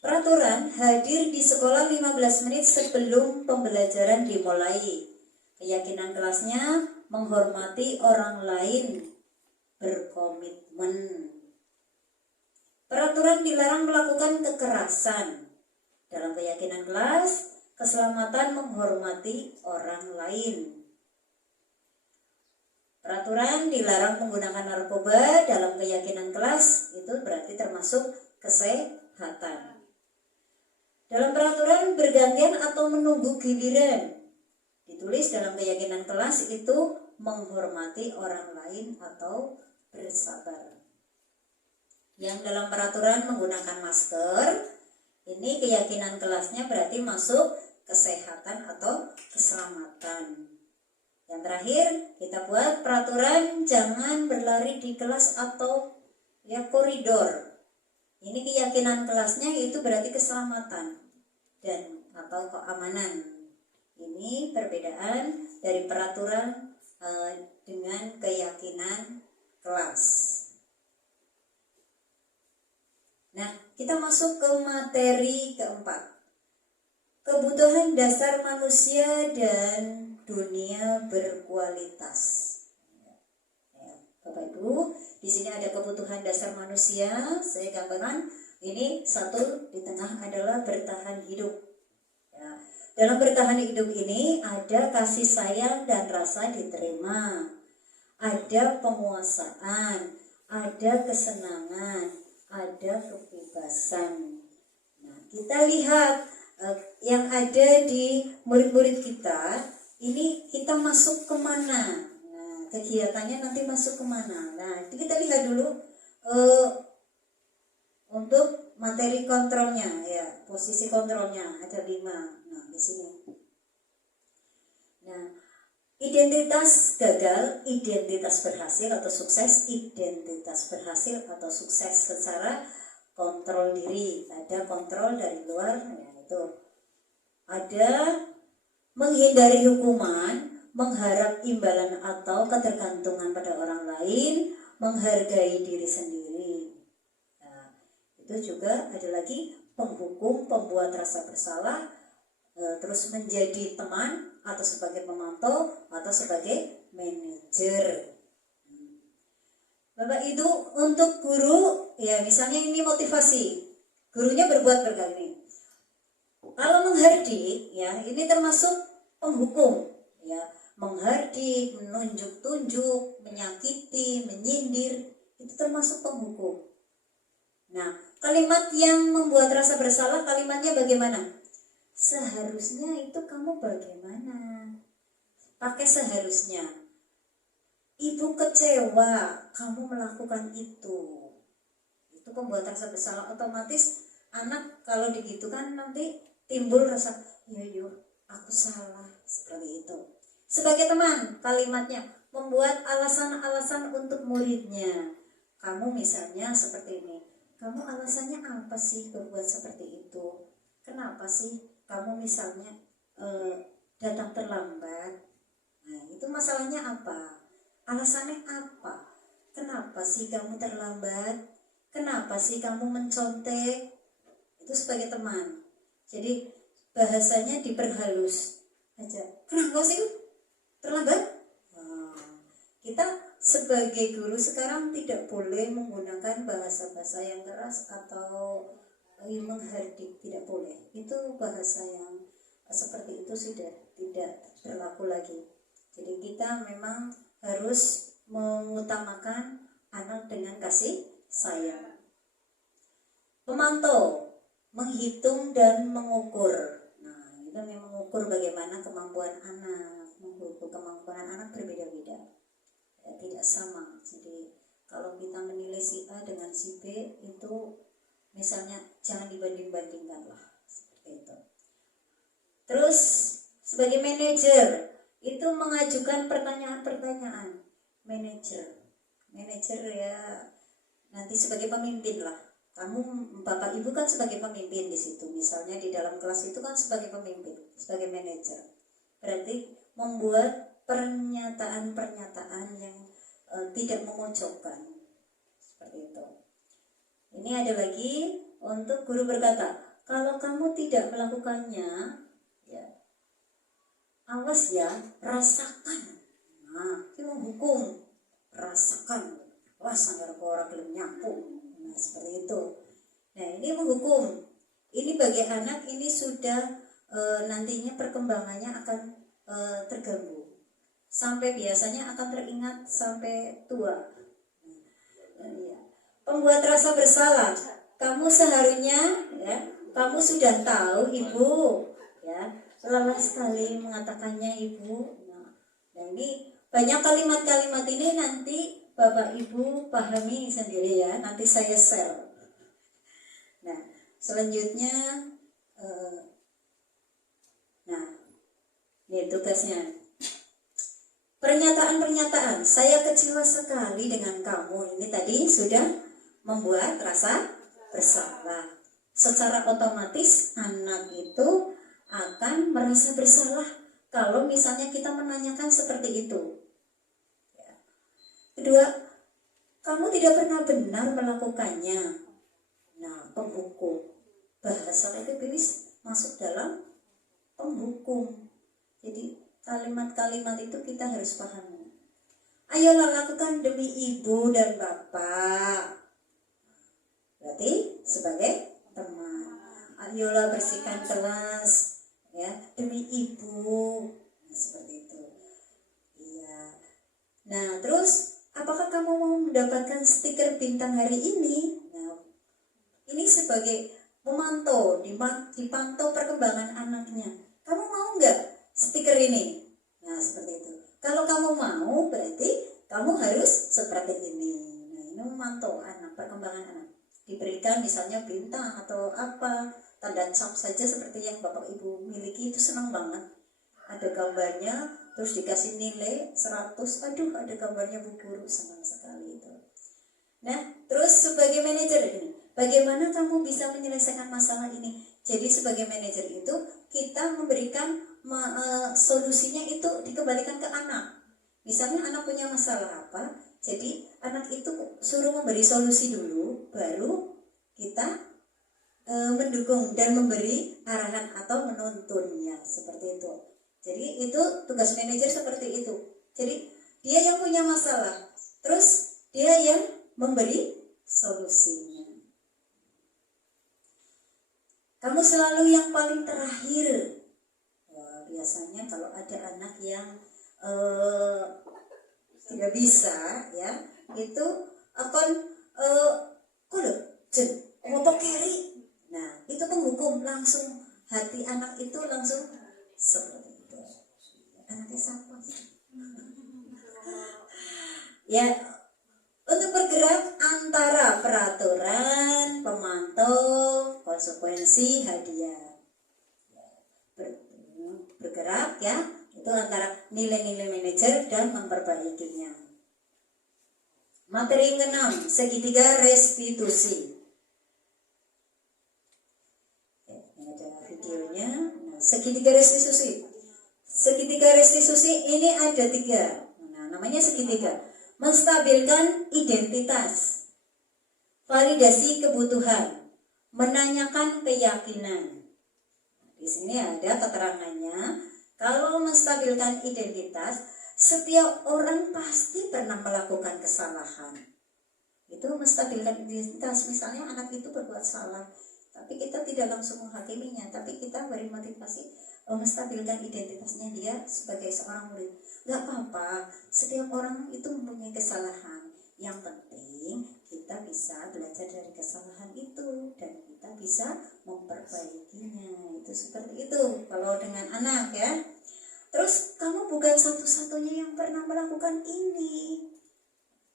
Peraturan hadir di sekolah 15 menit sebelum pembelajaran dimulai. Keyakinan kelasnya menghormati orang lain, berkomitmen. Peraturan dilarang melakukan kekerasan. Dalam keyakinan kelas, keselamatan menghormati orang lain. Peraturan dilarang menggunakan narkoba. Dalam keyakinan kelas itu berarti termasuk kesehatan. Dalam peraturan bergantian atau menunggu giliran, ditulis dalam keyakinan kelas itu menghormati orang lain atau bersabar. Yang dalam peraturan menggunakan masker, ini keyakinan kelasnya berarti masuk kesehatan atau keselamatan. Yang terakhir, kita buat peraturan jangan berlari di kelas atau koridor. Ini keyakinan kelasnya itu berarti keselamatan dan atau keamanan. Ini perbedaan dari peraturan dengan keyakinan kelas. Nah, kita masuk ke materi keempat. Kebutuhan dasar manusia dan dunia berkualitas. Bapak Ibu, di sini ada kebutuhan dasar manusia. Saya gambarkan ini satu di tengah adalah bertahan hidup. Ya. Dalam bertahan hidup ini ada kasih sayang dan rasa diterima, ada penguasaan, ada kesenangan, ada kebebasan. Nah, kita lihat yang ada di murid-murid kita, ini kita masuk kemana? Kegiatannya nanti masuk kemana? Nah, itu kita lihat dulu untuk materi kontrolnya, ya, posisi kontrolnya ada 5. Nah, di sini. Nah, identitas gagal, identitas berhasil atau sukses, identitas berhasil atau sukses secara kontrol diri, ada kontrol dari luar, ya, itu. Ada menghindari hukuman, mengharap imbalan atau ketergantungan pada orang lain, menghargai diri sendiri. Nah, itu juga ada lagi penghukum, pembuat rasa bersalah, terus menjadi teman atau sebagai pemantau atau sebagai manajer. Bapak itu untuk guru, ya misalnya ini motivasi, gurunya berbuat berkali. Kalau menghardik, ya ini termasuk penghukum, ya. Menghardik, menunjuk-tunjuk, menyakiti, menyindir, itu termasuk penghukum. Nah, kalimat yang membuat rasa bersalah, kalimatnya bagaimana? Seharusnya itu kamu bagaimana? Pakai seharusnya. Ibu kecewa kamu melakukan itu. Itu pembuat rasa bersalah. Otomatis anak kalau digitukan nanti timbul rasa, yo aku salah, seperti itu. Sebagai teman, kalimatnya membuat alasan-alasan untuk muridnya. Kamu misalnya seperti ini. Kamu alasannya apa sih berbuat seperti itu? Kenapa sih kamu misalnya datang terlambat? Nah, itu masalahnya apa? Alasannya apa? Kenapa sih kamu terlambat? Kenapa sih kamu mencontek? Itu sebagai teman. Jadi bahasanya diperhalus aja. Kenapa sih terlambat? Kita sebagai guru sekarang tidak boleh menggunakan bahasa-bahasa yang keras atau menghardik, tidak boleh. Itu bahasa yang seperti itu sudah tidak berlaku lagi. Jadi kita memang harus mengutamakan anak dengan kasih sayang. Pemantau, menghitung dan mengukur. Nah, itu mengukur bagaimana kemampuan anak. Kemampuan anak berbeda-beda, ya, tidak sama. Jadi kalau kita menilai si A dengan si B itu misalnya jangan dibanding-bandingkan lah, seperti itu. Terus sebagai manajer, itu mengajukan pertanyaan-pertanyaan. Manajer ya nanti sebagai pemimpin lah. Kamu Bapak Ibu kan sebagai pemimpin di situ. Misalnya di dalam kelas itu kan sebagai pemimpin, sebagai manajer. Berarti membuat pernyataan-pernyataan yang tidak memojokkan. Seperti itu. Ini ada lagi untuk guru berkata, kalau kamu tidak melakukannya, ya awas ya, rasakan. Nah, itu menghukum, rasakan. Awas agar orang belum nyapu. Nah, seperti itu. Nah, ini menghukum. Ini bagi anak ini sudah nantinya perkembangannya akan terganggu. Sampai biasanya akan teringat sampai tua. Pembuat rasa bersalah. Kamu seharusnya ya, kamu sudah tahu Ibu, ya. Lelah sekali mengatakannya Ibu. Nah, ini banyak kalimat-kalimat ini nanti Bapak Ibu pahami sendiri ya. Nanti saya share. Nah, selanjutnya nah, ini tugasnya. Pernyataan-pernyataan, saya kecewa sekali dengan kamu. Ini tadi sudah membuat rasa bersalah. Secara otomatis anak itu akan merasa bersalah kalau misalnya kita menanyakan seperti itu. Ya. Kedua, kamu tidak pernah benar melakukannya. Nah, penghukum. Bahasa itu masuk dalam penghukum. Jadi kalimat-kalimat itu kita harus pahami. Ayolah lakukan demi ibu dan bapak. Berarti sebagai teman. Ayolah bersihkan kelas, ya demi ibu. Nah, seperti itu. Iya. Nah, terus apakah kamu mau mendapatkan stiker bintang hari ini? Nah, ini sebagai pemantau, dipantau perkembangan anaknya. Kamu mau nggak stiker ini? Nah, seperti itu. Kalau kamu mau, berarti kamu harus seperti ini. Nah, ini memantau anak, perkembangan anak. Diberikan misalnya bintang atau apa, tanda cap saja seperti yang Bapak Ibu miliki, itu senang banget. Ada gambarnya, terus dikasih nilai 100. Aduh, ada gambarnya Bu Guru, senang sekali itu. Nah, terus sebagai manajer ini, bagaimana kamu bisa menyelesaikan masalah ini? Jadi sebagai manajer itu kita memberikan solusinya itu dikembalikan ke anak. Misalnya anak punya masalah apa, jadi anak itu suruh memberi solusi dulu, baru kita mendukung dan memberi arahan atau menuntunnya, seperti itu. Jadi itu tugas manajer seperti itu. Jadi dia yang punya masalah, terus dia yang memberi solusinya. Kamu selalu yang paling terakhir. Biasanya kalau ada anak yang tidak bisa, ya itu akan ngopo kiri. Nah, itu penghukum, langsung hati anak itu langsung seperti itu. Anaknya siapa sih? Ya, untuk bergerak antara peraturan, pemantau, konsekuensi, hadiah. Bergerak ya, itu antara nilai-nilai manajer dan memperbaikinya. Materi ke-6, segitiga restitusi. Ini ada videonya. Nah, segitiga restitusi. Segitiga restitusi ini ada 3. Nah, namanya segitiga. Menstabilkan identitas, validasi kebutuhan, menanyakan keyakinan. Di sini ada keterangannya, kalau menstabilkan identitas, setiap orang pasti pernah melakukan kesalahan. Itu menstabilkan identitas. Misalnya anak itu berbuat salah, tapi kita tidak langsung menghakiminya, tapi kita beri motivasi menstabilkan identitasnya dia sebagai seorang murid. Gak apa-apa, setiap orang itu mempunyai kesalahan. Yang penting kita bisa belajar dari kesalahan itu dan kita bisa memperbaikinya. Itu seperti itu kalau dengan anak ya. Terus kamu bukan satu-satunya yang pernah melakukan ini.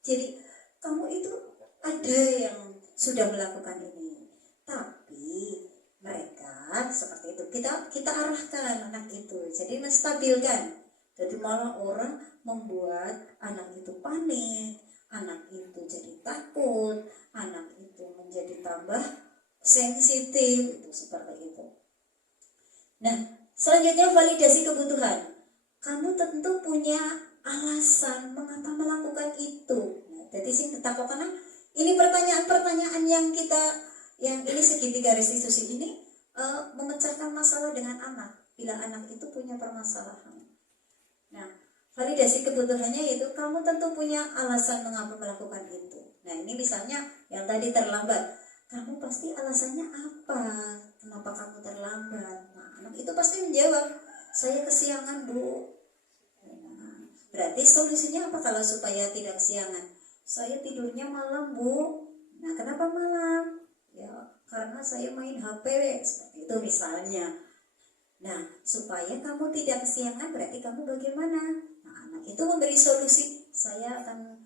Jadi kamu itu ada yang sudah melakukan ini. Tapi mereka seperti itu. Kita arahkan anak itu. Jadi menstabilkan. Jadi malah orang membuat anak itu panik, anak itu jadi takut, anak itu menjadi tambah sensitif, itu seperti itu. Nah, selanjutnya validasi kebutuhan. Kamu tentu punya alasan mengapa melakukan itu. Nah, jadi sini tetap karena ini pertanyaan-pertanyaan yang ini segitiga restitusi ini memecahkan masalah dengan anak. Bila anak itu punya permasalahan. Nah, validasi kebutuhannya yaitu kamu tentu punya alasan mengapa melakukan itu. Nah, ini misalnya yang tadi terlambat. Kamu pasti alasannya apa? Kenapa kamu terlambat? Nah, anak itu pasti menjawab, saya kesiangan, Bu. Nah, berarti solusinya apa kalau supaya tidak kesiangan? Saya tidurnya malam, Bu. Nah, kenapa malam? Ya, karena saya main HP, seperti itu misalnya. Nah, supaya kamu tidak kesiangan berarti kamu bagaimana? Nah, anak itu memberi solusi, saya akan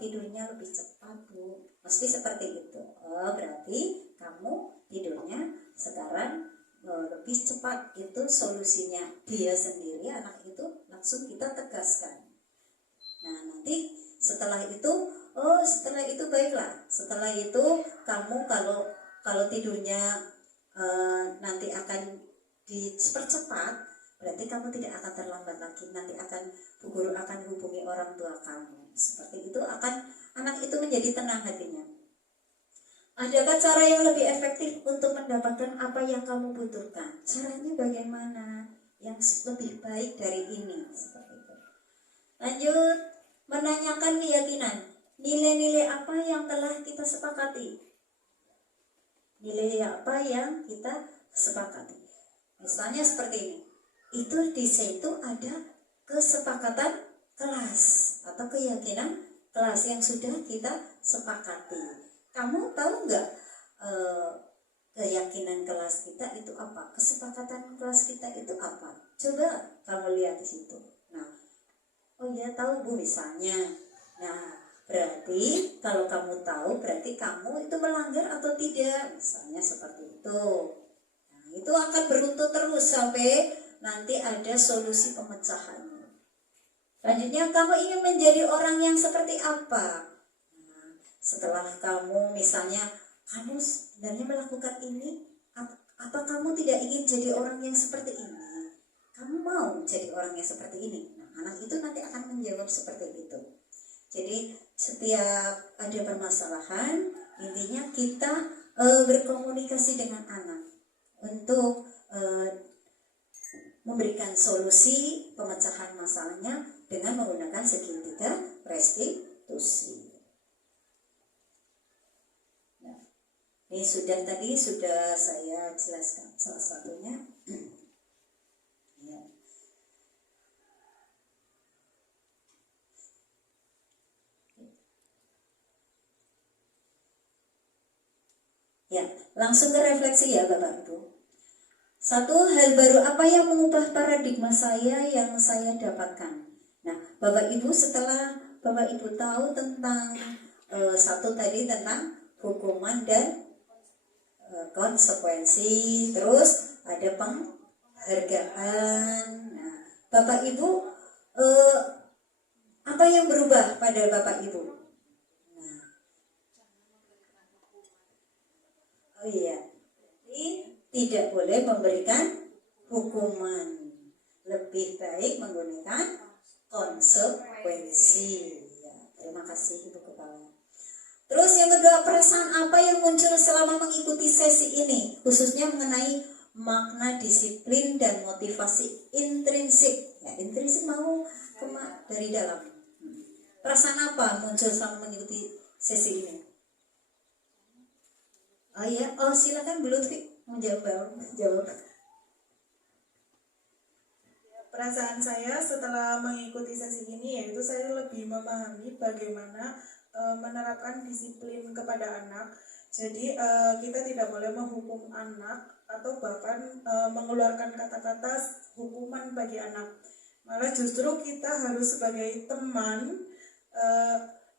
tidurnya lebih cepat, Bu. Mesti seperti itu. Berarti kamu tidurnya sekarang lebih cepat, itu solusinya. Dia sendiri, anak itu langsung kita tegaskan. Nah, nanti setelah itu baiklah. Setelah itu kamu kalau tidurnya nanti akan dipercepat, berarti kamu tidak akan terlambat lagi. Nanti Bu guru akan hubungi orang tua kamu. Seperti itu anak itu menjadi tenang hatinya. Adakah cara yang lebih efektif untuk mendapatkan apa yang kamu butuhkan? Caranya bagaimana? Yang lebih baik dari ini. Seperti itu. Lanjut, menanyakan keyakinan. Nilai-nilai apa yang telah kita sepakati? Nilai apa yang kita sepakati? Misalnya seperti ini. Itu di situ ada kesepakatan kelas atau keyakinan kelas yang sudah kita sepakati. Kamu tahu nggak keyakinan kelas kita itu apa? Kesepakatan kelas kita itu apa? Coba kamu lihat di situ. Nah, oh ya tahu, Bu, misalnya. Nah, berarti kalau kamu tahu berarti kamu itu melanggar atau tidak? Misalnya seperti itu. Nah, itu akan beruntut terus sampai nanti ada solusi pemecahan. Selanjutnya, kamu ingin menjadi orang yang seperti apa? Nah, setelah kamu misalnya kamu sebenarnya melakukan ini, apa kamu tidak ingin jadi orang yang seperti ini? Kamu mau jadi orang yang seperti ini? Nah, anak itu nanti akan menjawab seperti itu. Jadi setiap ada permasalahan, intinya kita berkomunikasi dengan anak untuk memberikan solusi pemecahan masalahnya dengan menggunakan segitiga restitusi. Nah, ini sudah saya jelaskan salah satunya. Ya, langsung ke refleksi ya Bapak Ibu. Satu, hal baru apa yang mengubah paradigma saya yang saya dapatkan? Nah, Bapak Ibu setelah Bapak Ibu tahu tentang satu tadi tentang hukuman dan konsekuensi, terus ada penghargaan. Nah, Bapak Ibu apa yang berubah pada Bapak Ibu? Nah, oh iya, ini tidak boleh memberikan hukuman, lebih baik menggunakan konsekuensi. Ya, terima kasih Ibu Kepala. Terus yang kedua, perasaan apa yang muncul selama mengikuti sesi ini, khususnya mengenai makna disiplin dan motivasi intrinsik. Ya, intrinsik mau dari dalam. Perasaan apa muncul selama mengikuti sesi ini? Oh iya, silakan Bu Lutfi menjawab. Perasaan saya setelah mengikuti sesi ini yaitu saya lebih memahami bagaimana menerapkan disiplin kepada anak. Jadi kita tidak boleh menghukum anak atau bahkan mengeluarkan kata-kata hukuman bagi anak. Malah justru kita harus sebagai teman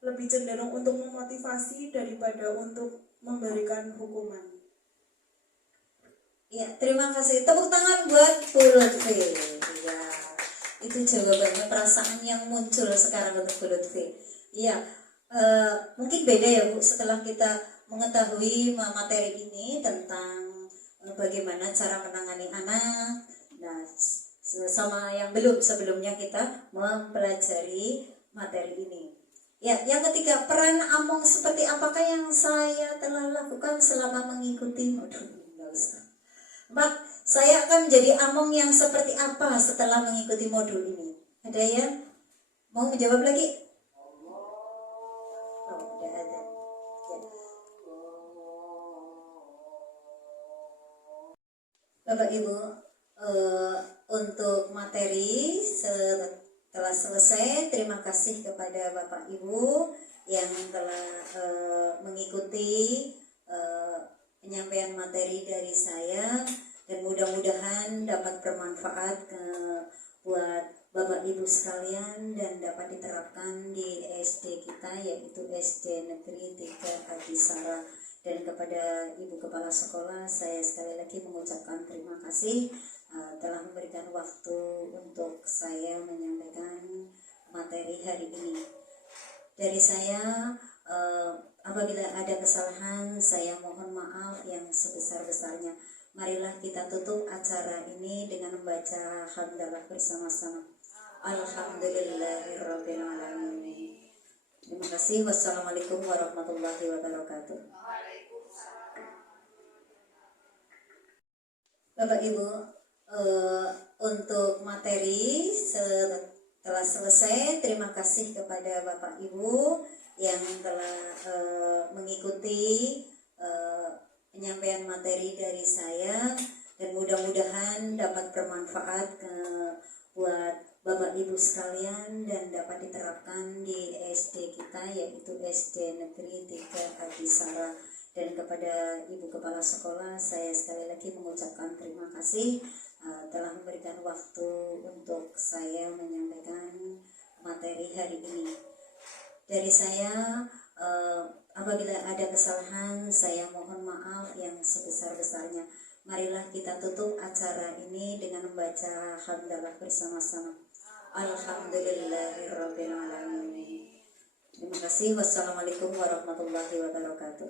lebih cenderung untuk memotivasi daripada untuk memberikan hukuman. Ya, terima kasih. Tepuk tangan buat Bu Lutfi. Ya. Itu jawabannya, perasaan yang muncul sekarang untuk Bu Lutfi. Iya, mungkin beda ya Bu, setelah kita mengetahui materi ini tentang bagaimana cara menangani anak. Nah, sama yang sebelumnya kita mempelajari materi ini. Ya, yang ketiga, peran Among seperti apakah yang saya telah lakukan selama mengikuti modul? Enggak usah. Saya akan menjadi Among yang seperti apa setelah mengikuti modul ini? Ada yang mau menjawab lagi? Oh, tidak ada. Ya. Bapak Ibu, untuk materi telah selesai. Terima kasih kepada Bapak Ibu yang telah mengikuti penyampaian materi dari saya, dan mudah-mudahan dapat bermanfaat buat Bapak Ibu sekalian dan dapat diterapkan di SD kita, yaitu SD Negeri 3 Adisara. Dan kepada Ibu Kepala Sekolah, saya sekali lagi mengucapkan terima kasih telah memberikan waktu untuk saya menyampaikan materi hari ini. Dari saya, apabila ada kesalahan, saya mohon maaf yang sebesar-besarnya. Marilah kita tutup acara ini dengan membaca hamdalah bersama-sama. Alhamdulillahirrabbilalamin. Terima kasih. Wassalamualaikum warahmatullahi wabarakatuh. Bapak Ibu, untuk materi telah selesai. Terima kasih kepada Bapak Ibu yang telah mengikuti penyampaian materi dari saya, dan mudah-mudahan dapat bermanfaat buat Bapak Ibu sekalian dan dapat diterapkan di SD kita, yaitu SD Negeri 3 Adisara. Dan kepada Ibu Kepala Sekolah, saya sekali lagi mengucapkan terima kasih telah memberikan waktu untuk saya menyampaikan materi hari ini. Dari saya, apabila ada kesalahan, saya mohon maaf yang sebesar-besarnya. Marilah kita tutup acara ini dengan membaca hamdalah bersama-sama. Alhamdulillahirrabbilalamin. Terima kasih. Wassalamualaikum warahmatullahi wabarakatuh.